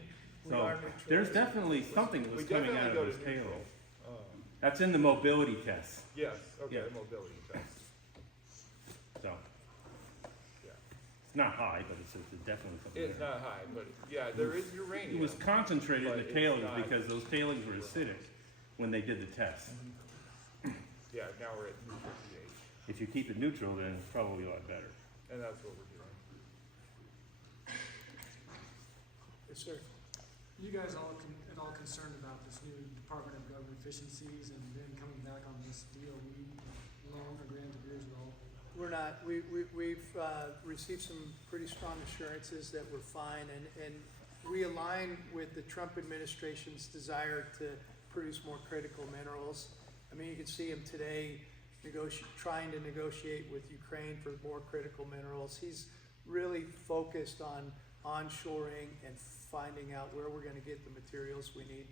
We So, are there's neutralizing. definitely something that We was coming definitely out go of to those neutral. tailings. That's in the mobility tests, Yes, okay, Yeah. the mobility test, so. yeah. It's not high, but it's definitely something It's there. not high, but yeah, there is uranium. It was concentrated in but the it's tailings not because those tailings were acidic when they did the test. Yeah, now we're at neutral pH, If you keep it neutral, then it's probably a lot better. and that's what we're doing. Yes, sir. You guys at all concerned about this new Department of Government Efficiencies and then coming back on this DOE loan or grant of yours at all? We're not, we've received some pretty strong assurances that we're fine, and we align with the Trump administration's desire to produce more critical minerals. I mean, you can see him today trying to negotiate with Ukraine for more critical minerals. He's really focused on onshoring and finding out where we're gonna get the materials we need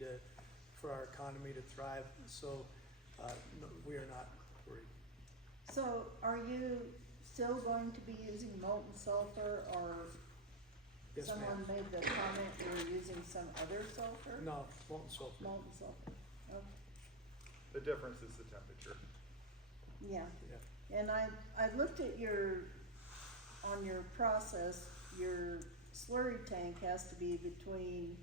for our economy to thrive. So, no, we are not worried. So are you still going to be using molten sulfur, or Yes, ma'am. someone made the comment you were using some other sulfur? No, molten sulfur. Molten sulfur, okay, The difference is the temperature. yeah. Yeah. And I looked at on your process, your slurry tank has to be between,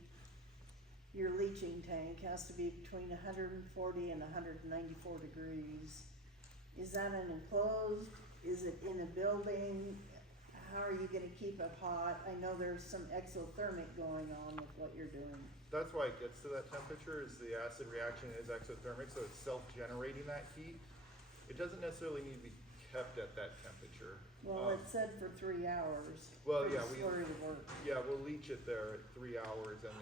your leaching tank has to be between 140 and 194 degrees. Is that an enclosed, is it in a building? How are you gonna keep it hot? I know there's some exothermic going on with what you're doing. That's why it gets to that temperature, is the acid reaction is exothermic, so it's self-generating that heat. It doesn't necessarily need to be kept at that temperature. Well, it said for 3 hours. Well, for yeah, the slurry to work. Yeah, we'll leach it there at 3 hours, and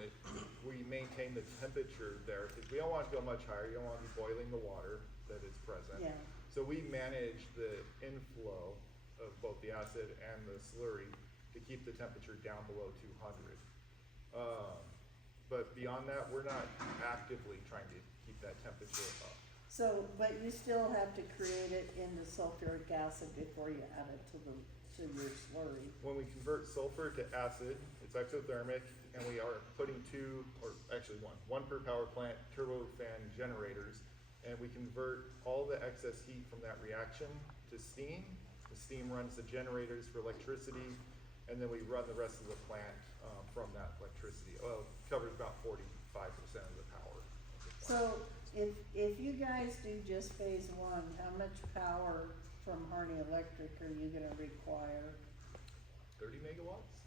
we maintain the temperature there, because we don't want it to go much higher, you don't want to be boiling the water that is present. Yeah. So we manage the inflow of both the acid and the slurry to keep the temperature down below 200. But beyond that, we're not actively trying to keep that temperature up. So, but you still have to create it into sulfuric acid before you add it to your slurry. When we convert sulfur to acid, it's exothermic, and we are putting one per power plant turbofan generators, and we convert all the excess heat from that reaction to steam. The steam runs the generators for electricity, and then we run the rest of the plant from that electricity. Covers about 45% of the power of the plant. So, if you guys do just phase one, how much power from Harney Electric are you gonna require? 30 megawatts?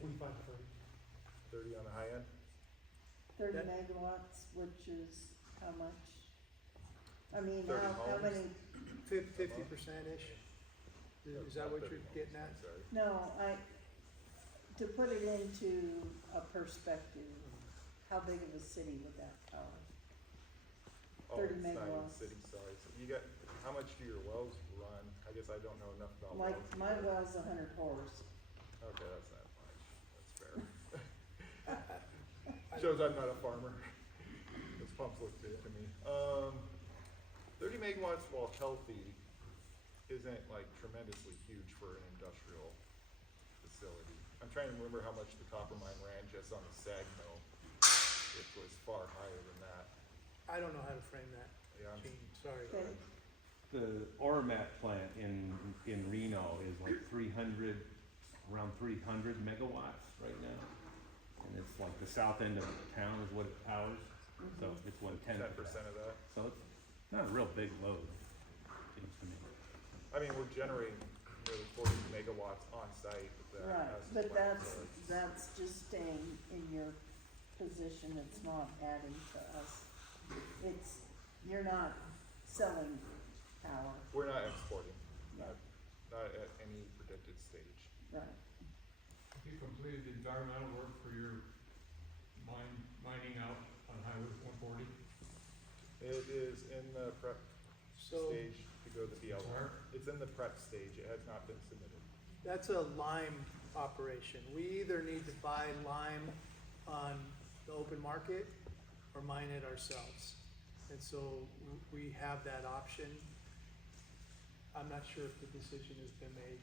25 to 30. 30 on the high end? 30 That- megawatts, which is how much? I mean, 30 how homes? many, 50%-ish? Is that what you're getting at? Sorry. no, to put it into a perspective, how big of a city would that power? 30 It's not even megawatts. city size. How much do your wells run? I guess I don't know enough about My, wells. my well's 100 horse. Okay, that's not much. That's fair. Shows I'm not a farmer. Those pumps look big to me. 30 megawatts, while healthy, isn't like tremendously huge for an industrial facility. I'm trying to remember how much the copper mine ran just on the SAG mill, which was far higher than that. I don't know how to frame that, Yeah, Gene, sorry. Okay. The Oromat plant in Reno is like around 300 megawatts right now. And it's like the south end of the town is what it powers, so it's 1/10 of 10% that. of that. So it's not a real big load, seems to me. I mean, we're generating nearly 40 megawatts on site with that. Right, acid but plant, so that's just staying in your position, it's not adding to us. You're not selling power, we're not exporting, Yeah. not at any predicted stage. right? Have you completed the environmental work for your mining out on Highway 140? It is in the prep So stage to go to the BLM. Sorry? It's in the prep stage, it has not been submitted. that's a lime operation. We either need to buy lime on the open market or mine it ourselves. And so we have that option. I'm I'm not sure if the decision has been made.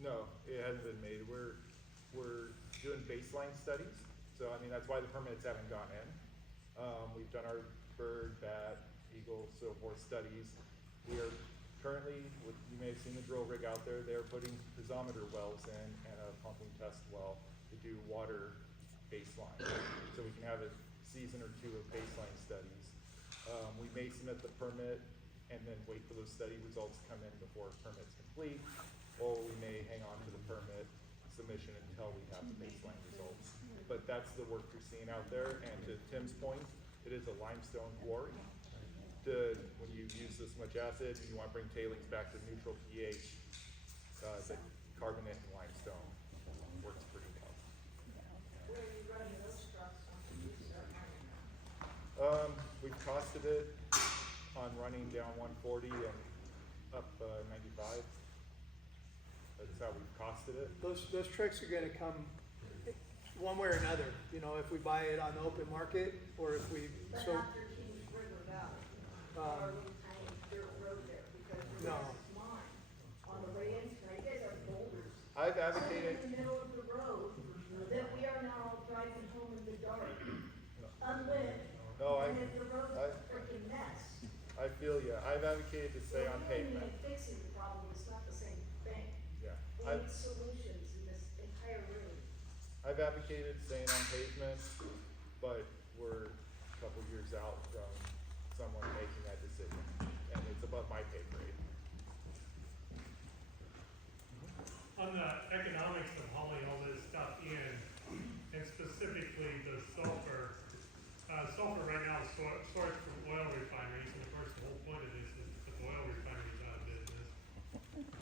No, it hasn't been made. We're doing baseline studies, so I mean, that's why the permits haven't gone in. We've done our bird, bat, eagle, so forth studies. We are currently, you may have seen the drill rig out there, they're putting piezometer wells in and a pumping test well to do water baseline. So we can have a season or two of baseline studies. We may submit the permit and then wait for those study results to come in before permit's complete, or we may hang on to the permit submission until we have the baseline results. But that's the work you're seeing out there, and to Tim's point, it is a limestone quarry. When you use this much acid and you want to bring tailings back to neutral pH, the carbonate and limestone works pretty well. Where are you running those trucks on? We've costed it on running down 140 and up 95. That's how we've costed it. Those trucks are gonna come one way or another, you know, if we buy it on the open market, or if we, But so, after Kings River Valley, or little tiny dirt road there, because the No. rest is mine. On the way in, now you guys have boulders. I've Right advocated, in the middle of the road, that we are now driving home in the dark, unlit, no, and if the road's I- a freaking mess. I feel you. I've advocated to stay on pavement. Fixing the problem, it's not the same thing. Yeah. We need solutions in this entire room. I've advocated staying on pavement, but we're a couple years out from someone making that decision, and it's above my pay grade. On the economics of hauling all this stuff in, and specifically the sulfur, sulfur right now is sourced from oil refineries, and of course the whole point of this is to put the oil refineries out of business.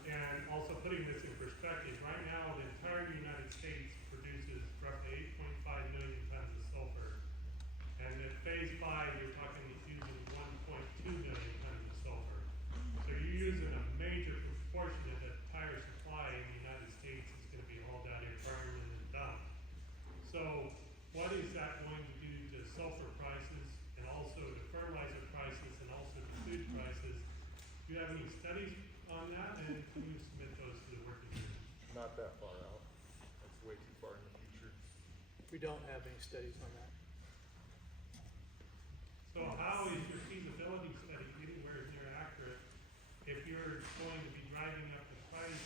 And also putting this in perspective, right now the entire United States produces roughly 8.5 million tons of sulfur. And at phase 5, you're talking using 1.2 million tons of sulfur. So you're using a major proportion of the entire supply in the United States is gonna be hauled out here, burned and then dumped. So what is that going to do to sulfur prices and also to fertilizer prices and also to food prices? Do you have any studies on that, and can you submit those to the working group? Not that far out. That's way too far in the future. we don't have any studies on that. So how is your feasibility study getting where it's near accurate if you're going to be driving up the price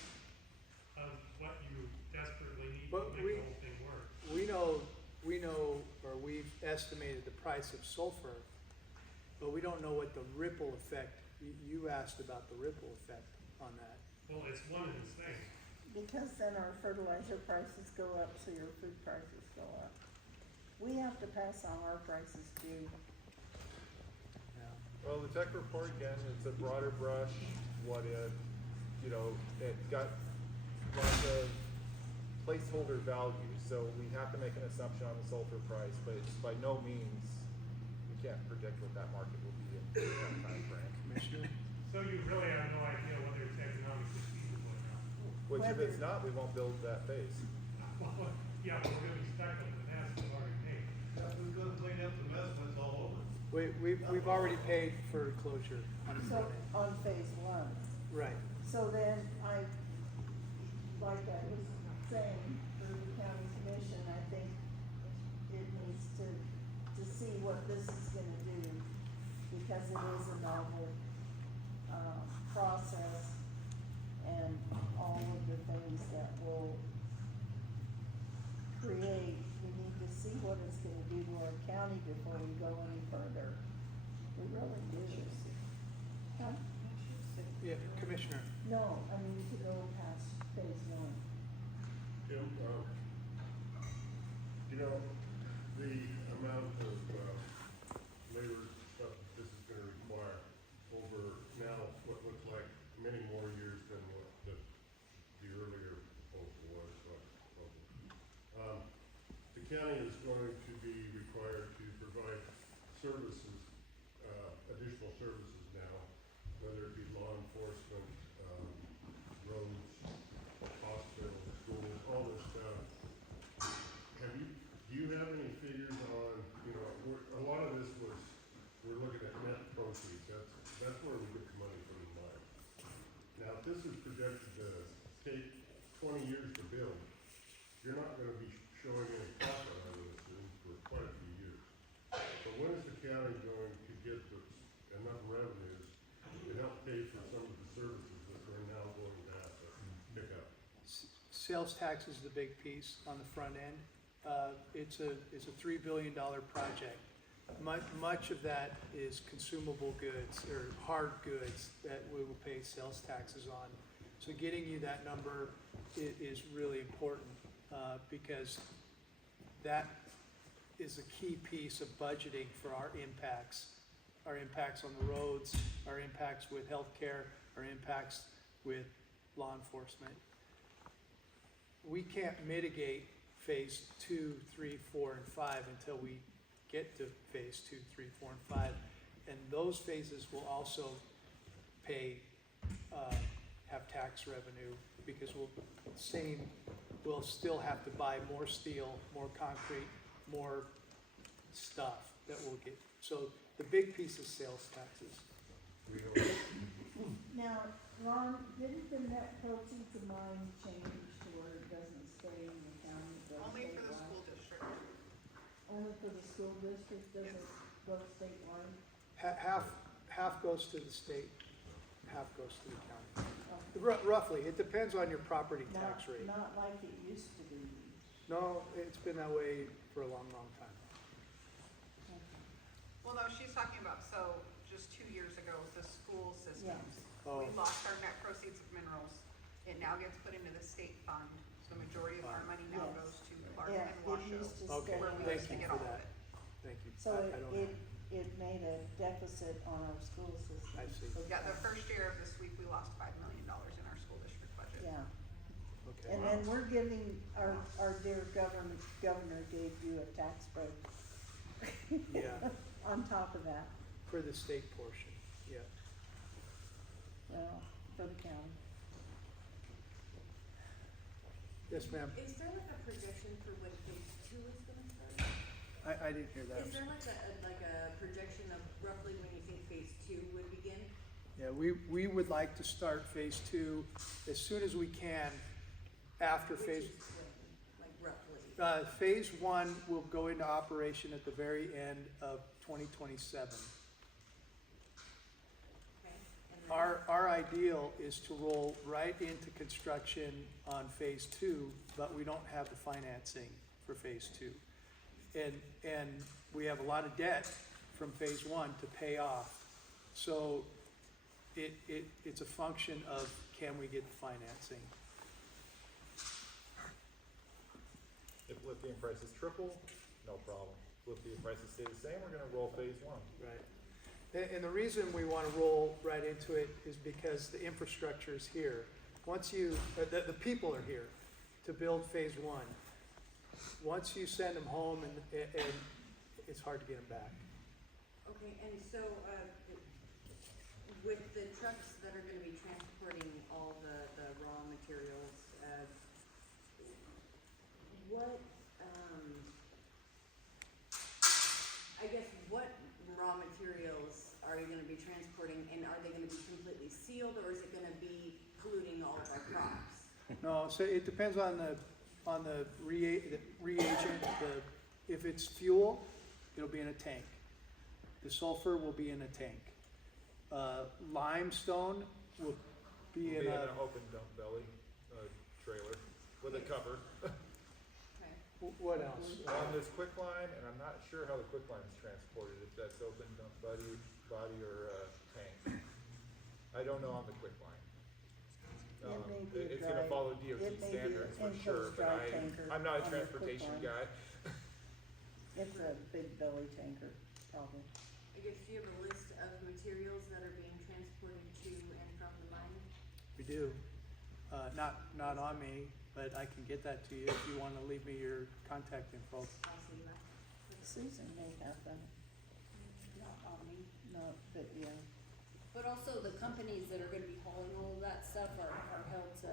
of what you desperately need to But make the whole thing work? We know, or we've estimated the price of sulfur, but we don't know what the ripple effect, you asked about the ripple effect on that. Well, it's one and the same. Because then our fertilizer prices go up, so your food prices go up. We have to pass on our prices too. Well, the tech report, again, it's a broader brush, what if, you know, it got lots of placeholder values, so we have to make an assumption on the sulfur price, but it's by no means, we can't predict what that market will be in that time frame. Commissioner? So you really have no idea whether it's economically feasible or not? Which if it's not, we won't build that phase. Well, yeah, but we're gonna be stuck with the mess we've already made. Yeah, who's gonna clean up the mess when it's all over? We've already paid for closure on the So, front end. on phase 1. Right. So then like I was saying, for the county commission, I think it needs to see what this is gonna do, because it is a novel, process, and all of the things that will create, we need to see what it's gonna do to our county before we go any further. We really do. Huh? Yeah, Commissioner. No, I mean, to go past phase 1. Jim, you know, the amount of, labor stuff that this is gonna require over now what looks like many more years than what the earlier proposal was, the county is going to be required to provide services, additional services now, whether it be law enforcement, roads, hospitals, schools, all this stuff. Do you have any figures on, you know, a lot of this was, we're looking at net proceeds, that's where we get the money from the mine. Now, this is projected to take 20 years to build, you're not gonna be showing any profit, I would assume, for quite a few years. So when is the county going to get enough revenues to help pay for some of the services that we're now going to have to pick up? Sales tax is the big piece on the front end. It's a $3 billion project. Much of that is consumable goods or hard goods that we will pay sales taxes on. So getting you that number is really important because that is a key piece of budgeting for our impacts on the roads, our impacts with healthcare, our impacts with law enforcement. We can't mitigate phase 2, 3, 4, and 5 until we get to phase 2, 3, 4, and 5. And those phases will also have tax revenue because we'll still have to buy more steel, more concrete, more stuff that we'll get. So the big piece is sales taxes. Now, Ron, didn't the net proceeds of mine change to where it doesn't stay in the county? It goes Only for the statewide? school district. Only for the school district, doesn't go statewide? Half goes to the state, half goes to the county. Okay. Roughly, it depends on your property tax rate. Not like it used to be. No, it's been that way for a long, long time. Okay. Well, no, she's talking about, so just 2 years ago, the school systems. Oh. We lost our net proceeds of minerals. It now gets put into the state fund. So the majority of our money now Yes. goes to Clark Yeah, and it Washoe, used to Okay, stay where we in thank used to you get for all of that. it. Thank you. So I don't know. it made a deficit on our school system. I see. Yeah, the first year of this week, we lost $5 million in our school district budget. Yeah, Okay. and then we're giving, our dear governor gave you a tax break Yeah, on top of that, for the state portion, yeah. well, for the county. Yes, ma'am. Is there like a projection for when phase 2 is gonna start? I didn't hear that. Is there like a projection of roughly when you think phase 2 would begin? Yeah, we would like to start phase 2 as soon as we can after Which phase. is when, like roughly? Phase 1 will go into operation at the very end of 2027. Okay. And then- Our ideal is to roll right into construction on phase 2, but we don't have the financing for phase 2. And we have a lot of debt from phase 1 to pay off. So it's a function of, can we get the financing? If lithium prices triple, no problem. Lithium prices stay the same, we're gonna roll phase 1. Right. And the reason we want to roll right into it is because the infrastructure is here. Once the people are here to build phase 1. Once you send them home and it's hard to get them back. Okay, and so, with the trucks that are gonna be transporting all the raw materials, what, I guess, what raw materials are you gonna be transporting, and are they gonna be completely sealed, or is it gonna be polluting all of our crops? No, so it depends on the reagent. If it's fuel, it'll be in a tank. The sulfur will be in a tank. Limestone will be We'll in be in a. an open dump belly, trailer with a cover. Okay. What else? On this quick line, and I'm not sure how the quick line is transported, if that's open dump body or tank. I don't know on the quick line. It may be a It's gonna dry- follow it DOT may be standards for an sure, enclosed but dry tanker I'm not a on the quick transportation line. guy. It's a big belly tanker, probably. I guess, do you have a list of materials that are being transported to and from the mine? We do. Not on me, but I can get that to you if you want to leave me your contact info. I'll see that. Susan may have them, Not on me. no, but yeah. But also the companies that are gonna be hauling all of that stuff are held to,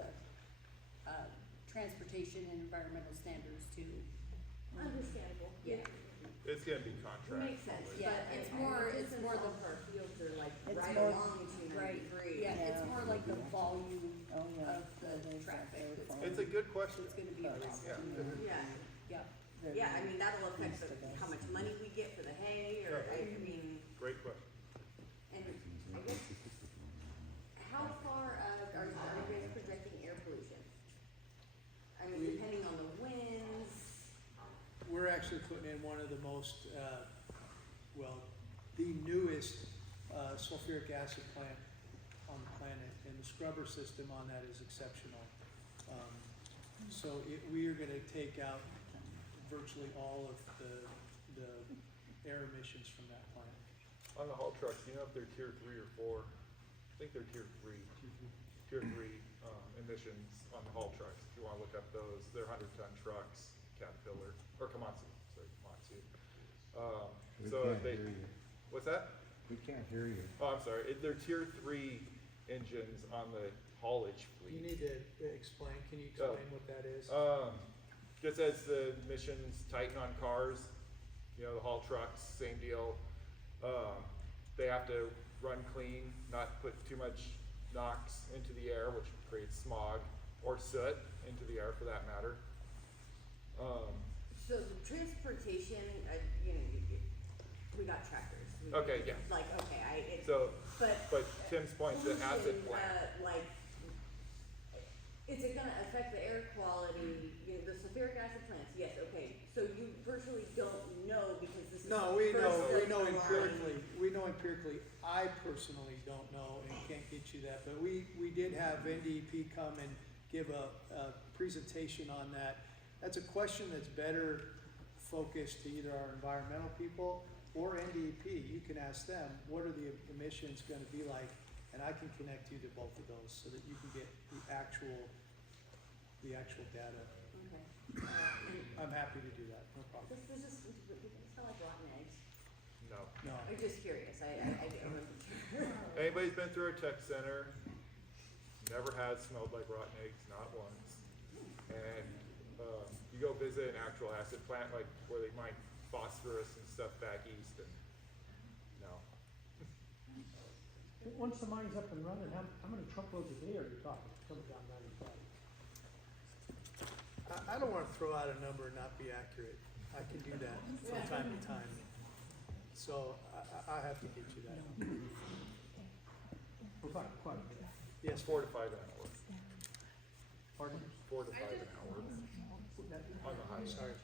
transportation and environmental standards too. Understandable. Yeah. It's gonna be contract. Makes sense, only. Yeah, but it's I- more- I mean, it's more the- since all of our fields are like It's right more- along to Right, yeah, it's Yeah. more like the volume Oh, yeah. of the traffic that's It's a good question. It's gonna be a I mean, problem. yeah. Yeah, They're yeah, I really mean, that'll affect used to this. how much money we get for the hay, or, I mean, Great question. and I guess, how far, are you guys projecting air pollution? I mean, depending on the winds, We're actually putting in one of the most, the newest sulfuric acid plant on the planet, and the scrubber system on that is exceptional. We are gonna take out virtually all of the air emissions from that plant. On the haul trucks, you know if they're tier 3 or 4? I think they're tier 3. Tier 3 emissions on the haul trucks. If you wanna look up those, they're 100-ton trucks, Caterpillar, or Komatsu, sorry, Komatsu. We So can't they, hear you. what's that? We can't hear you. Oh, I'm sorry, they're tier 3 engines on the haulage You fleet. need to explain, can you explain what that is? Just as the emissions tighten on cars, you know, the haul trucks, same deal. They have to run clean, not put too much NOx into the air, which creates smog, or soot into the air for that matter. so the transportation, we got tractors. Okay, yeah. Like, okay, So, but Tim's point, the acid pollution, plant. like, is it gonna affect the air quality, the sulfuric acid plants, yes, okay, so you virtually don't know because this is the No, first we know of July. empirically, I personally don't know and can't get you that, but we did have NDEP come and give a presentation on that. That's a question that's better focused to either our environmental people or NDEP. You can ask them, what are the emissions gonna be like? And I can connect you to both of those so that you can get the actual data. Okay. I'm happy to do that, no problem. Does this smell like rotten eggs? No. No. I'm just curious, I wasn't. Anybody's been through a tech center, never has smelled like rotten eggs, not once. And you go visit an actual acid plant, like where they mine phosphorus and stuff back east, and no. Once the mine's up and running, how many truckloads a day are you talking coming down 95? I don't wanna throw out a number and not be accurate. I can do that from time to time. So I have to get you that. We're talking quite a bit. Yes, 4 to 5 an hour. Pardon? 4 to 5 an hour on the highway. sorry. I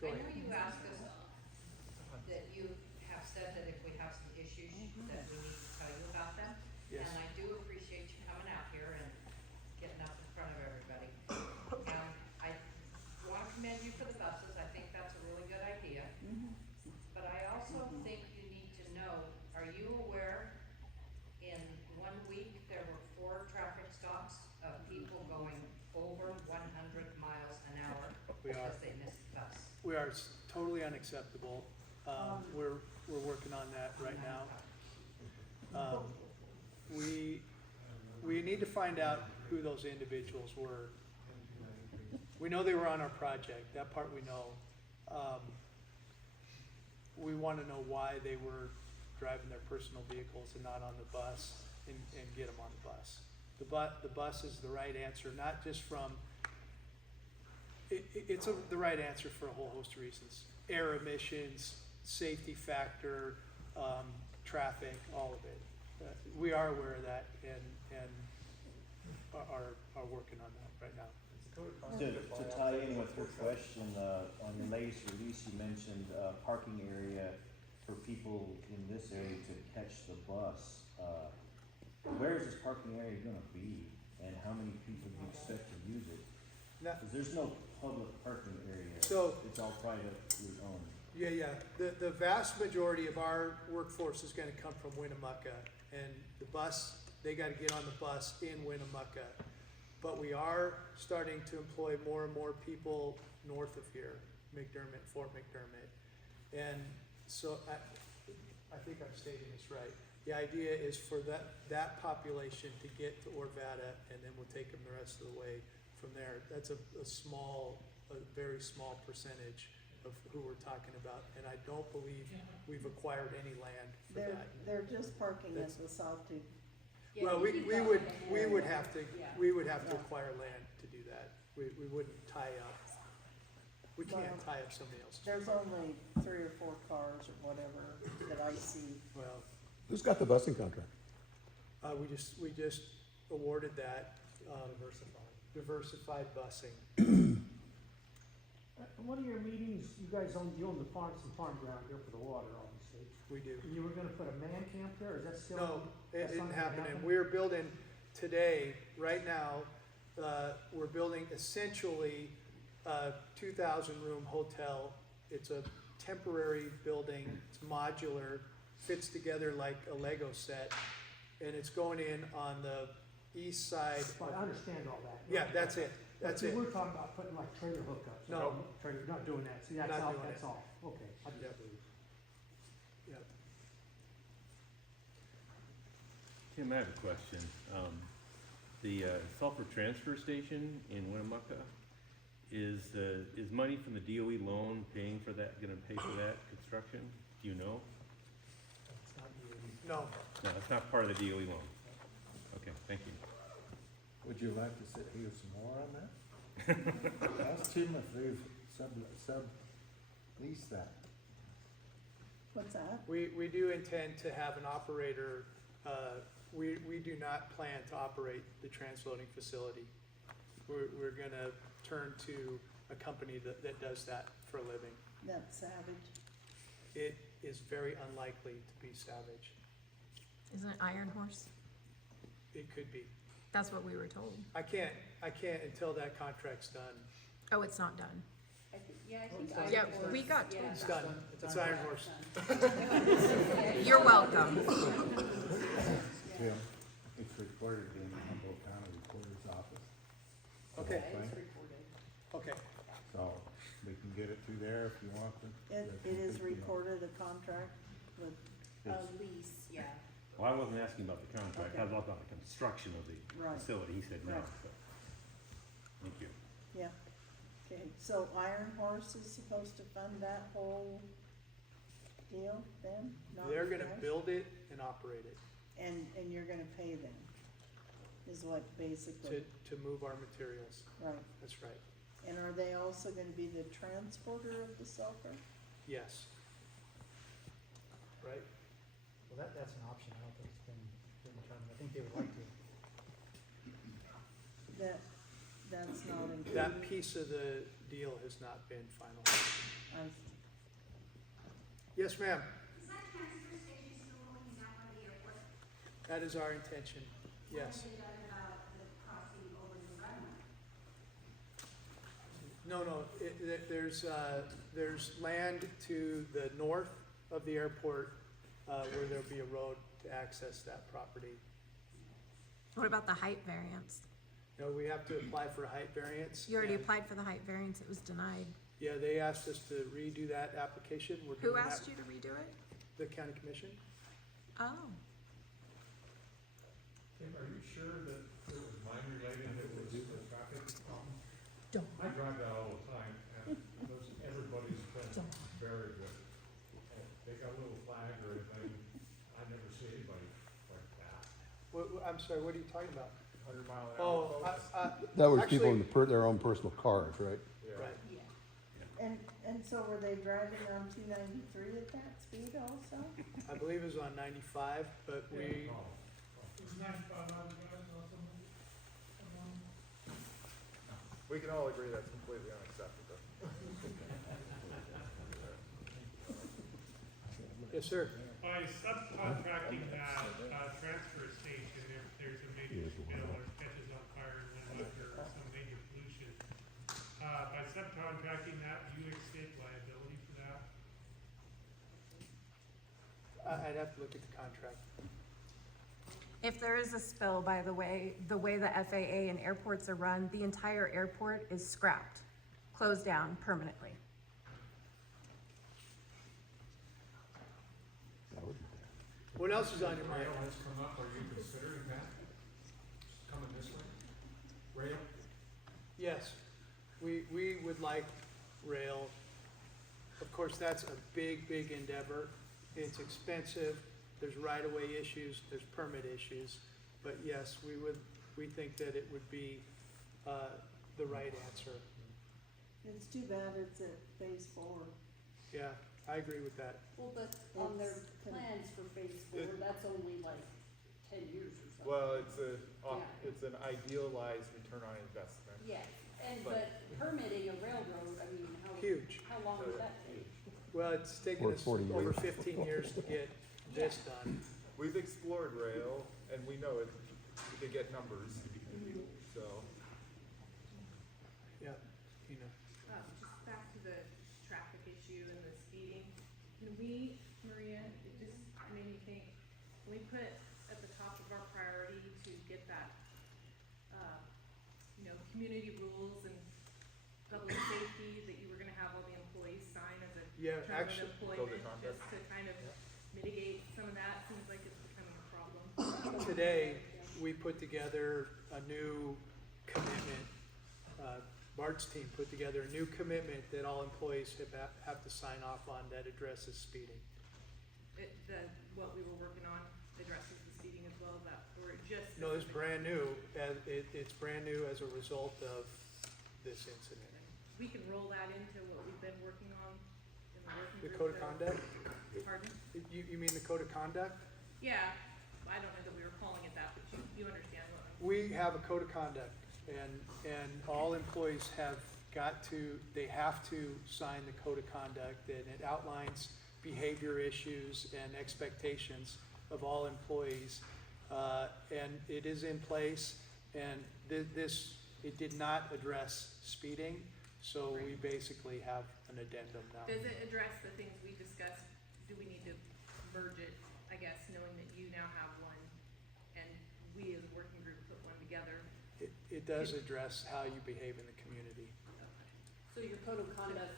Go know ahead. you asked us that you have said that if we have some issues, that we need to tell you about them. Yes. And I do appreciate you coming out here and getting up in front of everybody. I wanna commend you for the buses, I think that's a really good idea. But I also think you need to know, are you aware, in 1 week, there were 4 traffic stops of people going over 100 miles an hour We are. because they missed the bus? We are totally unacceptable. We're working on that right now. We need to find out who those individuals were. We know they were on our project, that part we know. We wanna know why they were driving their personal vehicles and not on the bus, and get them on the bus. The bus is the right answer, not just from, it's the right answer for a whole host of reasons. Air emissions, safety factor, traffic, all of it. We are aware of that and are working on that right now. To tie in with your question, on your latest release, you mentioned parking area for people in this area to catch the bus. Where is this parking area gonna be, and how many people do you expect to use it? Because there's no public parking area. So- It's all privately owned. Yeah. The vast majority of our workforce is gonna come from Winnemucca, and the bus, they gotta get on the bus in Winnemucca. But we are starting to employ more and more people north of here, McDermott, Fort McDermott. And so I think I'm stating this right. The idea is for that population to get to Orovada, and then we'll take them the rest of the way from there. That's a very small percentage of who we're talking about, and I don't believe we've acquired any land for They're, that. they're just parking at That's- the south tube. Well, we would have to, we would have to acquire land to do that. We wouldn't tie up, we can't Well, tie up somebody else's. There's only 3 or 4 cars or whatever that I see. Well, Who's got the busing contract? we just awarded that, diversified busing. One of your meetings, you guys own the farm, some farm ground here for the water, obviously. We do. And you were gonna put a man camp there, is that still? No, it that's didn't not gonna happen, and we're building today, right now, we're building essentially a 2,000-room hotel. It's a temporary building, it's modular, fits together like a Lego set, and it's going in on the east side. But I understand all that. Yeah, that's it, that's But it. you were talking about putting like trailer hookups. No. Trailer, not doing that, see, that's Not all, doing that's it. all, okay, I just Yep. believe. Yep. Tim, I have a question. The sulfur transfer station in Winnemucca, is money from the DOE loan paying for that, gonna pay for that construction? Do you know? No, No, it's not part of the DOE loan. Okay, thank you. Would you like to sit here some more on that? Ask Tim if they've sub-leased that. What's that? we do intend to have an operator, we do not plan to operate the transloading facility. We're gonna turn to a company that does that for a living. That's Savage. It is very unlikely to be Savage. Isn't it Iron Horse? It could be. That's what we were told. I can't until that contract's done. Oh, it's not done. I think, yeah, I think. Yeah, Iron Horse- we got told yeah. It's that. done. It's Iron Horse. You're welcome. Tim, it's recorded in the Humboldt County Recorder's Office. Okay. Yeah, it's recorded. Okay, So, we can get it through there if you want to. It is recorded, a contract with, A lease, yeah. Well, I wasn't asking about the contract, I Okay. was about the construction of the Right. facility. He said no, Right. so. Thank you. yeah. Okay, so Iron Horse is supposed to fund that whole deal then? Not they're you gonna guys? build it and operate it And you're gonna pay them, is what basically, to move our materials. right. That's right. And are they also gonna be the transporter of the sulfur? Yes. Right? Well, that's an option, I don't think it's been determined, I think they would like to. That's not included? That piece of the deal has not been finalized. I, Yes, ma'am. Is that transfer station still looking out by the airport? That is our intention. Yes. What have they done about the crossing over the runway? No, there's land to the north of the airport, where there'll be a road to access that property. What about the height variance? No, we have to apply for a height variance. You already and- applied for the height variance, it was denied. Yeah, they asked us to redo that application. We're Who doing asked that. you to redo it? The county commission. Oh, Tim, are you sure that it was mine related, it was the traffic problem? don't. I drive that all the time, and everybody's been very good. And they got a little flag or anything, I never see anybody like that. I'm sorry, what are you talking about? 100-mile-an-hour Oh, folks. That was people in actually, their own personal cars, right? Yeah. right. and so were they driving on 293 at that speed also? I believe it was on 95, but we, Oh, We can all agree that's completely unacceptable. yes, sir. By subcontracting that, transfer station, if there's a major spill or catches on fire in Winnemucca or some major pollution, by subcontracting that, do you escape liability for that? I'd have to look at the contract. If there is a spill, by the way the FAA and airports are run, the entire airport is scrapped, closed down permanently. That would- What else is on your mind? Rail has come up, are you considering that? Coming this way? Rail? Yes, we would like rail course, that's a big, big endeavor. It's expensive, there's right-of-way issues, there's permit issues. But yes, we think that it would be, the right answer. It's too bad it's at phase 4. Yeah, I agree with that. Well, but on their It's plans for phase 4, that's only like 10 years or something. Well, Yeah. it's an idealized return on investment. Yes, But- but permitting a railroad, I mean, Huge. how long would that take? Well, it's taken Or us 40 over years. 15 years to get this done. We've explored rail, and we know it, we could get numbers, so. Yeah, you know. Just back to the traffic issue and the speeding, can we, Maria, it just made me think, can we put at the top of our priority to get that, community rules and public safety that you were gonna have all the employees sign as a Yeah, term actually- of employment, just to kind of mitigate some of that, seems like it's becoming a problem. Today, we put together a new commitment, Bart's team put together a new commitment that all employees have to sign off on that addresses speeding. What we were working on addresses the speeding as well, that, or just. No, it's brand new, and it's brand new as a result of this incident. We can roll that into what we've been working on in the working The group. code of conduct? Pardon? You mean the code of conduct? Yeah, I don't know that we were calling it that, but you understand what I'm. We have a code of conduct, and all employees have they have to sign the code of conduct, and it outlines behavior issues and expectations of all employees. And it is in place, and it did not address speeding, so we basically have an addendum now. Does it address the things we discussed? Do we need to merge it, I guess, knowing that you now have one, and we as a working group put one together? It does address how you behave in the community. So your code of conduct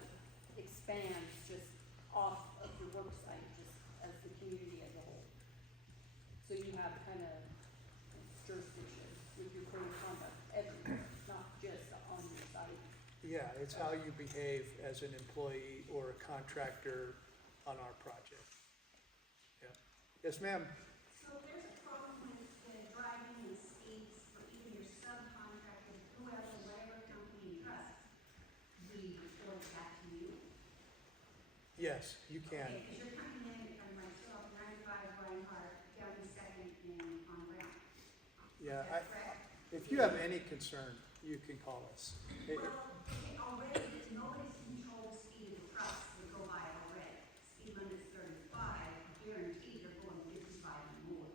expands just off of your work site, just as the community as a whole. So you have kind of jurisdiction with your code of conduct everywhere, not just on your site. Yeah, it's how you behave as an employee or a contractor on our project. Yeah. Yes, ma'am? So if there's a problem with the driving and speeds for either your subcontractor, whoever, whatever company you trust, we report that to you? Yes, you can. Okay, because you're coming in from myself, 95 Reinhardt, down to Second and on Brown. Yeah, Is that correct? if you have any concern, you can call us. Well, okay, already, nobody's controlled the speed of the trucks that go by already. Speed limit's 35, guaranteed they're going 55 and more.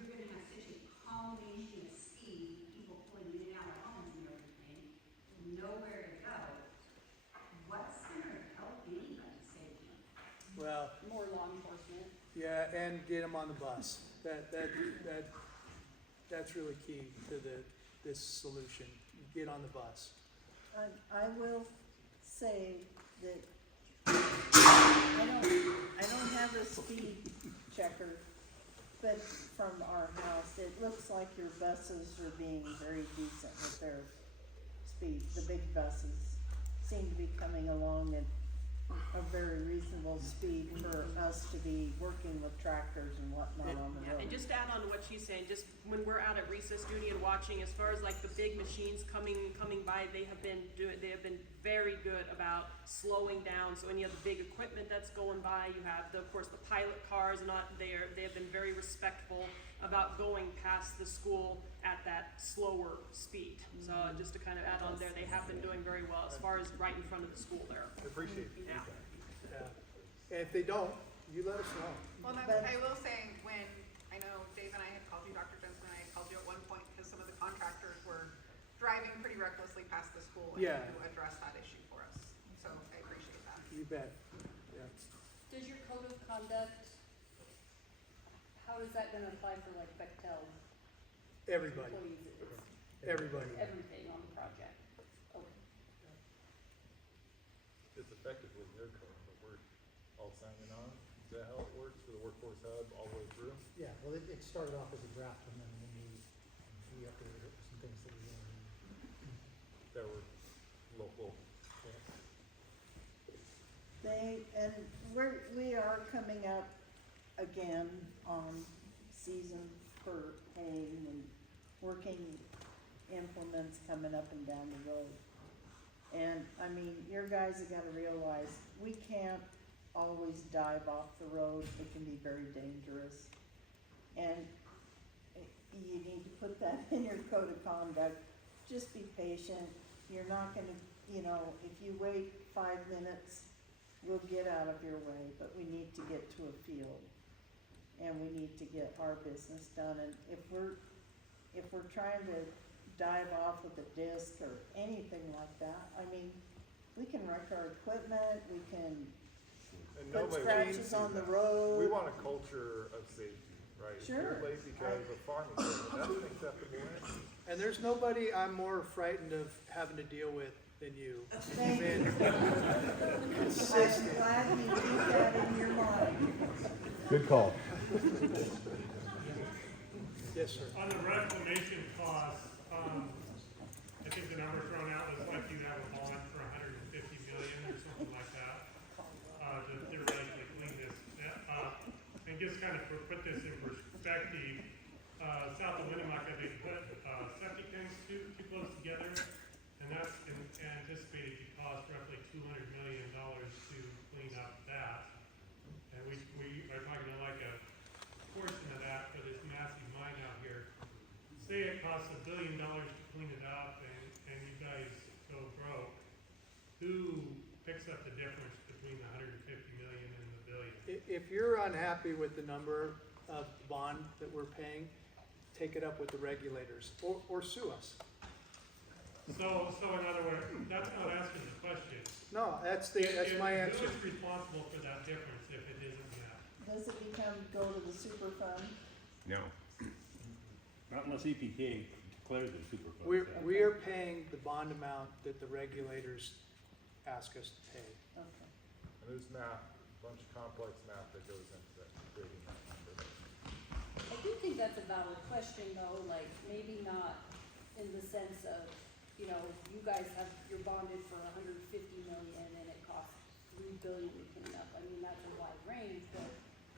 You're gonna have such a combination of speed, people pulling in and out of homes and everything, nowhere to go. What's gonna help anybody's safety? Well, More law enforcement. yeah, and get them on the bus. That's really key to this solution. Get on the bus. I will say that I don't have a speed checker, but from our house, it looks like your buses are being very decent with their speed. The big buses seem to be coming along at a very reasonable speed for us to be working with tractors and whatnot on the Yeah, road. and just to add on to what she's saying, just when we're out at recess duty and watching, as far as like the big machines coming by, they have been very good about slowing down. So any of the big equipment that's going by, you have of course the pilot cars, they have been very respectful about going past the school at that slower speed. So just to kind of add on there, they have been doing very well as far as right in front of the school there. I appreciate the Yeah. feedback. Yeah. And if they don't, you let us know. Well, But- I will say, when, I know Dave and I had called you, Dr. Johnson and I had called you at one point, because some of the contractors were driving pretty recklessly past the school, and Yeah. you addressed that issue for us, so I appreciate that. You bet. Yeah. Does your code of conduct, how is that gonna apply for like Bechtel Everybody, employees? everybody. Everything on the project? Okay. It's effectively their code, but we're all signing on. Is that how it works for the workforce hub all the way through? Yeah, well, it started off as a draft and then we updated it with some things that we wanted. That were local. And we are coming up again on season for haying and working implements coming up and down the road. And, I mean, your guys have gotta realize, we can't always dive off the road, it can be very dangerous. And you need to put that in your code of conduct, just be patient, you're not gonna, you know, if you wait 5 minutes, we'll get out of your way, but we need to get to a field. And we need to get our business done, and if we're trying to dive off with a disc or anything like that, I mean, we can wreck our equipment, we can And put nobody scratches wants on the that. road. We want a culture of safety, right? If Sure. you're late because of farming equipment, that's an acceptable answer. And there's nobody I'm more frightened of having to deal with than you. Thank You've you. been consistent. I'm glad you keep that in your mind. Good call. Yes, sir. On the reclamation costs, I think the number thrown out was like you have a bond for 150 million or something like that, to theoretically clean this up. And just kind of put this in perspective, south of Winnemucca, they put, septic tanks too close together, and that's anticipated to cost roughly $200 million to clean up that. And we are talking about like a portion of that for this massive mine out here. Say it costs $1 billion to clean it up and you guys go broke. Who picks up the difference between the 150 million and the billion? If you're unhappy with the number of bond that we're paying, take it up with the regulators or sue us. So in other words, that's not asking the question. No, that's my answer. Who is responsible for that difference if it isn't that? Does it go to the super fund? No. Not unless EPA declares it superfund. We are paying the bond amount that the regulators ask us to pay. Okay. And there's math, a bunch of complex math that goes into that, creating that number. I do think that's a valid question though, like maybe not in the sense of, you know, you guys you're bonded for 150 million and it costs 3 billion to clean up. I mean, that's a wide range, but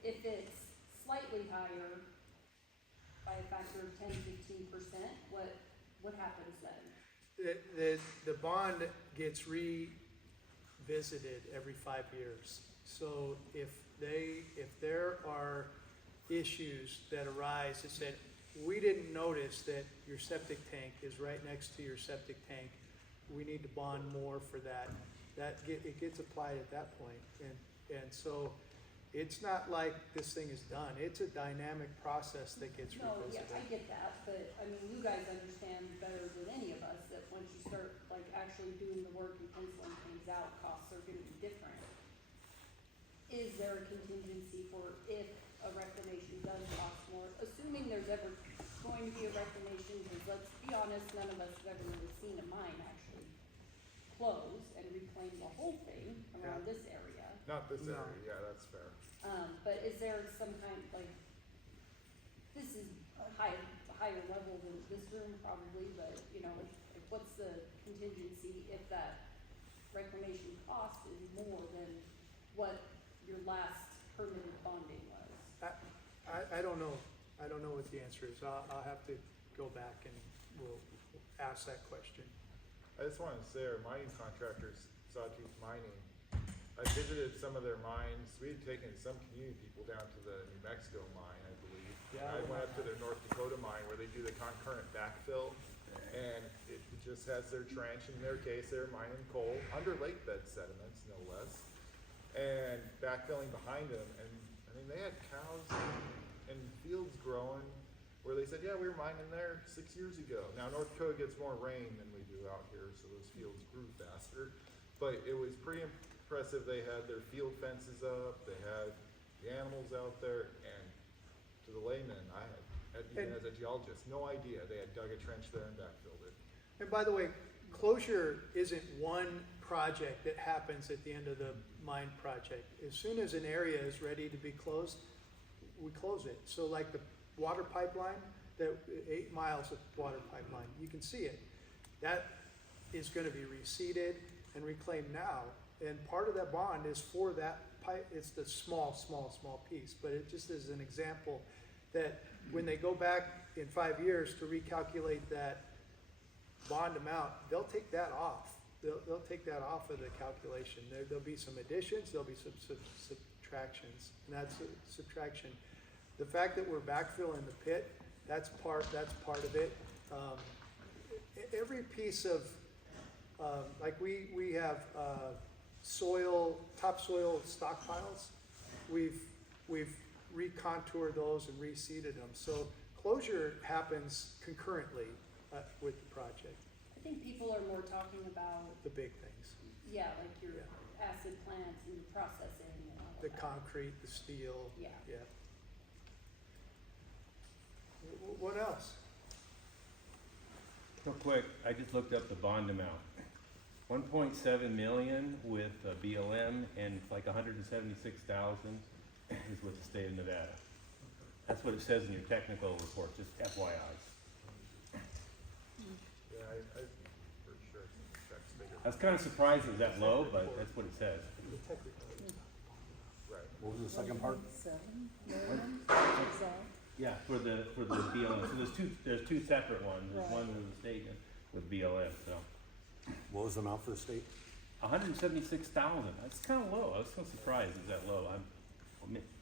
if it's slightly higher by a factor of 10-15%, what happens then? The bond gets revisited every 5 years. So if there are issues that arise that said, we didn't notice that your septic tank is right next to your septic tank, we need to bond more for that. It gets applied at that point. And so it's not like this thing is done. It's a dynamic process that gets No, yeah, revisited. I get that, but I mean, you guys understand better than any of us that once you start like actually doing the work and penciling things out, costs are gonna be different. Is there a contingency for if a reclamation does cost more, assuming there's ever going to be a reclamation, because let's be honest, none of us have ever really seen a mine actually close and reclaim the whole thing around this area. Not this No. area, yeah, that's fair. But is there some kind, like, this is a higher level than this room probably, but, you know, like, what's the contingency if that reclamation cost is more than what your last permitted bonding was? I don't know. I don't know what the answer is. I'll have to go back and we'll ask that question. I just wanted to say our mining contractors, Sawtooth Mining, I visited some of their mines. We had taken some community people down to the New Mexico mine, I believe. Yeah. I went up to their North Dakota mine where they do the concurrent backfill, and it just has their trench. In their case, they're mining coal under lake bed sediments, no less, and backfilling behind them. And I mean, they had cows and fields growing where they said, yeah, we were mining there 6 years ago. Now, North Dakota gets more rain than we do out here, so those fields grew faster. But it was pretty impressive. They had their field fences up, they had the animals out there, and to the layman, I had, even as a geologist, no idea they had dug a trench there and backfilled it. And by the way, closure isn't one project that happens at the end of the mine project. As soon as an area is ready to be closed, we close it. So like the water pipeline, the 8 miles of water pipeline, you can see it. That is gonna be reseeded and reclaimed now. And part of that bond is for that pipe, it's the small piece, but it just is an example that when they go back in 5 years to recalculate that bond amount, they'll take that off. They'll take that off of the calculation. There'll be some additions, there'll be some subtractions, and that's a subtraction. The fact that we're backfilling the pit, that's part of it. Every piece of, like we have topsoil stockpiles. We've recontoured those and reseeded them. So closure happens concurrently with the project. I think people are more talking about, The big things, yeah, like your acid plants and processing and all of the that. concrete, the steel. Yeah. Yeah. What else? Real quick, I just looked up the bond amount. 1.7 million with BLM and it's like 176,000 is with the state of Nevada. That's what it says in your technical report, just FYIs. Yeah, I for sure some checks bigger. I was kind of surprised it was that low, but that's what it says. The tech report. Right. What was the second part? 7 million, is that? Yeah, for the BLM. So there's two separate ones. There's Right. one with the state and with BLM. So What was the amount for the state? 176,000. That's kind of low. I was so surprised it was that low.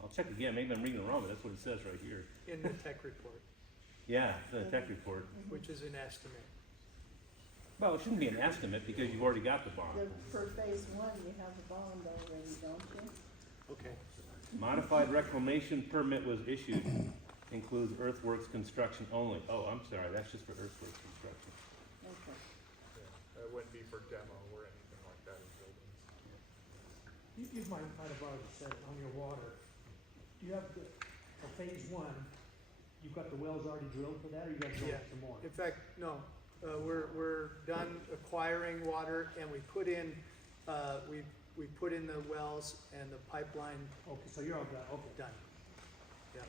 I'll check again. Maybe I'm reading it wrong, but that's what it says right here. In the tech report, Yeah, it's in the tech report. which is an estimate. Well, it shouldn't be an estimate because you've already got the bond. For phase 1, you have a bond already, don't you? Okay. Modified reclamation permit was issued. Includes earthworks construction only. Oh, I'm sorry. That's just for earthworks construction. Okay. Yeah, it wouldn't be for demo or anything like that in buildings. You might have already said it on your water. Do you have for phase 1, you've got the wells already drilled for that, or you got to drill Yeah. some more? In fact, no, we're done acquiring water and we put in the wells and the pipeline Okay, so you're all done, okay. done. Yeah.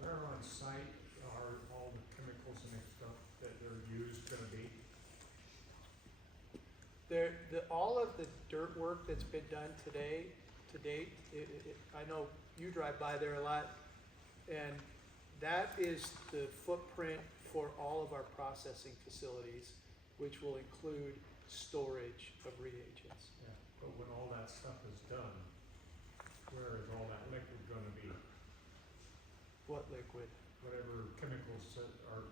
Where on site are all the chemicals and stuff that they're used gonna be? All of the dirt work that's been done to date, I know you drive by there a lot, and that is the footprint for all of our processing facilities, which will include storage of reagents. Yeah, but when all that stuff is done, where is all that liquid gonna be? What liquid? Whatever chemicals that are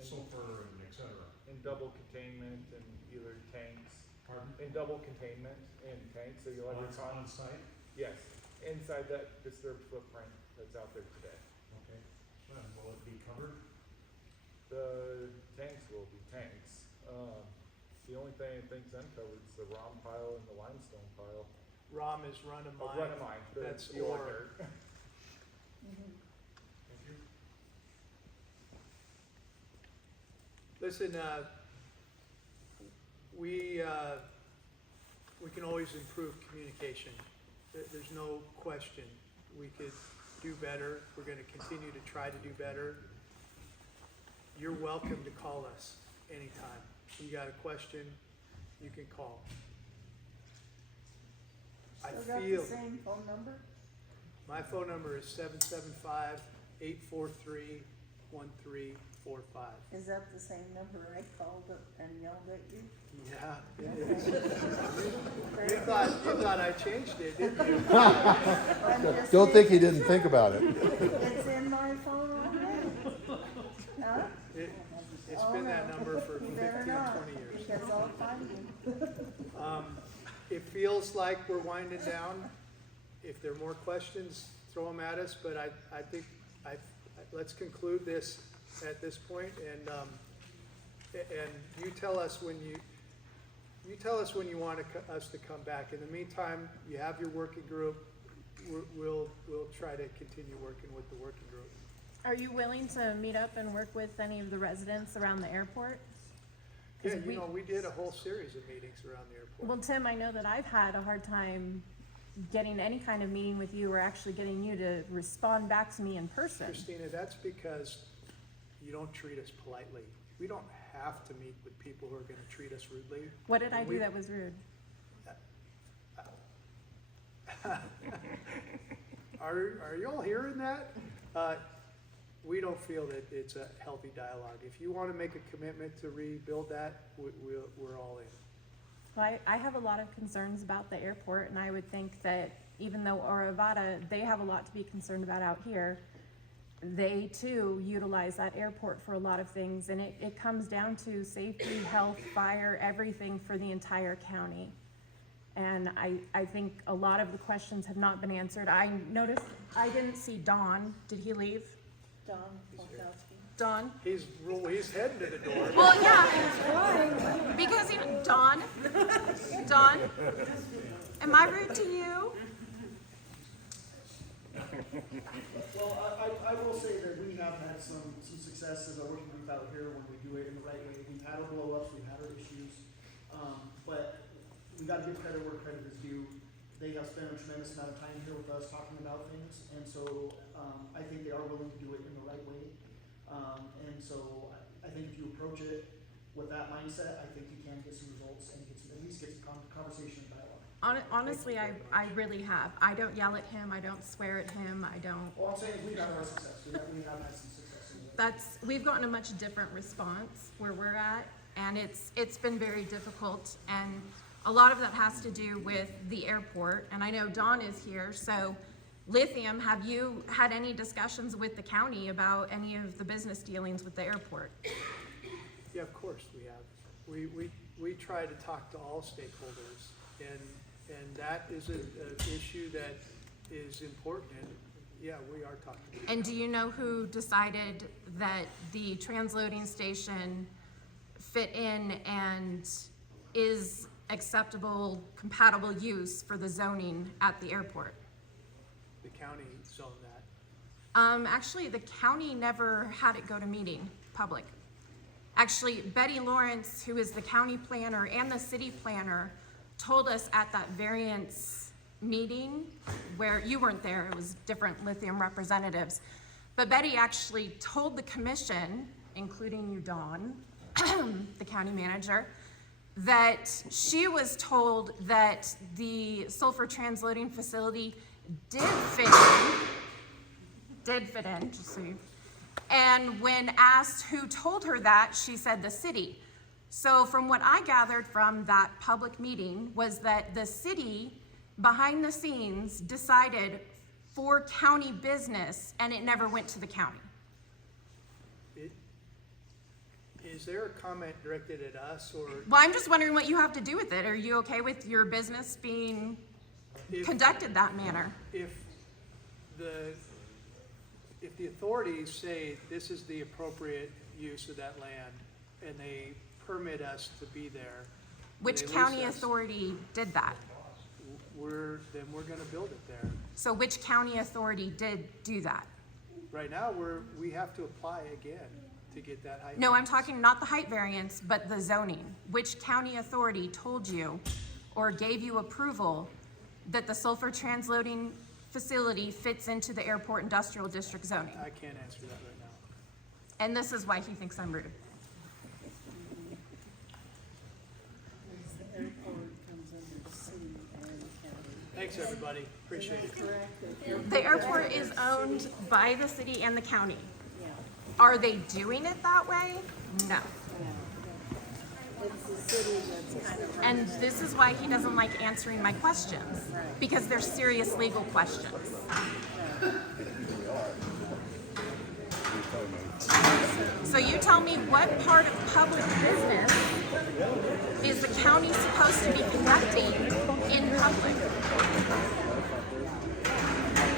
sulfur and et cetera. In double containment and either tanks. Pardon? In double containment in tanks, so you'll have your On site? Yes, inside that disturbed footprint that's out there today. Okay. And will it be covered? The tanks will be tanks. The only thing I think's uncovered is the ROM pile and the limestone pile. ROM is run of mine. Run of mine, That's the ore ore. dirt. Thank you. Listen, we can always improve communication. There's no question. We could do better. We're gonna continue to try to do better. You're welcome to call us anytime. You got a question, you can call. Still got feel the same phone number? my phone number is 775-843-1345. Is that the same number I called up and yelled at you? Yeah, it is. You thought I changed it, didn't you? I'm just Don't think he saying, didn't think about it. it's in my phone already. Huh? It's Oh, been that no. number for You 15, better 20 not, years. because I'll find you. It feels like we're winding down. If there are more questions, throw them at us, but I think, let's conclude this at this point, and you tell us when you want us to come back. In the meantime, you have your working group. We'll try to continue working with the working group. Are you willing to meet up and work with any of the residents around the airport? 'Cause Yeah, we did a whole series of meetings around the airport. Well, Tim, I know that I've had a hard time getting any kind of meeting with you or actually getting you to respond back to me in person. Christina, that's because you don't treat us politely. We don't have to meet with people who are gonna treat us rudely. What did I We- do that was rude? Are you all hearing that? We don't feel that it's a healthy dialogue. If you wanna make a commitment to rebuild that, we're all in. Well, I have a lot of concerns about the airport, and I would think that even though Orovada, they have a lot to be concerned about out here, they too utilize that airport for a lot of things, and it comes down to safety, health, fire, everything for the entire county. And I think a lot of the questions have not been answered. I noticed, I didn't see Don. Did he leave? Don Polkowski. Don? He's heading to the door. Well, yeah, because Don, am I rude to you? Well, I will say that we have had some success as a working group out here when we do it in the right way. We've had our blow-ups, we've had our issues, but we gotta give credit where credit is due. They have spent a tremendous amount of time here with us talking about things, and so, I think they are willing to do it in the right way. And so, I think if you approach it with that mindset, I think you can get some results and at least get some conversation and dialogue. Honestly, I really have. I don't yell at him, I don't swear at him, I don't. All I'm saying is we've had our success, we have had some success. We've gotten a much different response where we're at, and it's been very difficult, and a lot of that has to do with the airport, and I know Dawn is here, so Lithium, have you had any discussions with the county about any of the business dealings with the airport? Yeah, of course we have. We try to talk to all stakeholders, and that is an issue that is important, and yeah, we are talking to them. And do you know who decided that the transloading station fit in and is acceptable, compatible use for the zoning at the airport? The county zoned that. Actually, the county never had it go to meeting, public. Actually, Betty Lawrence, who is the county planner and the city planner, told us at that variance meeting, where you weren't there, it was different Lithium representatives, but Betty actually told the commission, including you, Dawn, the county manager, that she was told that the sulfur transloading facility did fit in, just so you, and when asked who told her that, she said the city. So from what I gathered from that public meeting was that the city, behind the scenes, decided for county business, and it never went to the county. Is there a comment directed at us, or? Well, I'm just wondering what you have to do with it. Are you okay with your business being conducted that manner? If the authorities say this is the appropriate use of that land, and they permit us to be there. Which they lease county us, authority did that? we're gonna build it there. So which county authority did do that? Right now, we have to apply again to get that height. No, I'm talking not the height variance, but the zoning. Which county authority told you or gave you approval that the sulfur transloading facility fits into the airport industrial district zoning? I can't answer that right now. And this is why he thinks I'm rude. The airport comes under city and county. Thanks, everybody, appreciate it. The airport is owned by the city and the county. Yeah, Are they doing it that way? No. yeah. It's the city that's kind of. And this is why he doesn't like answering my questions, because they're serious legal questions. So you tell me, what part of public business is the county supposed to be conducting in public?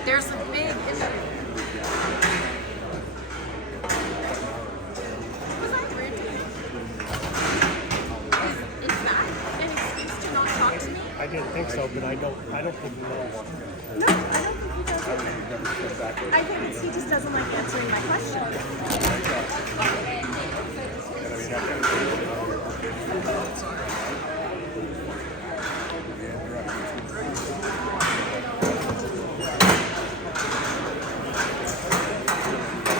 There's a big issue. Was I rude to you? Is that an excuse to not talk to me? I didn't think so, but I don't think you know. No, I don't think he does. I think he just doesn't like answering my questions.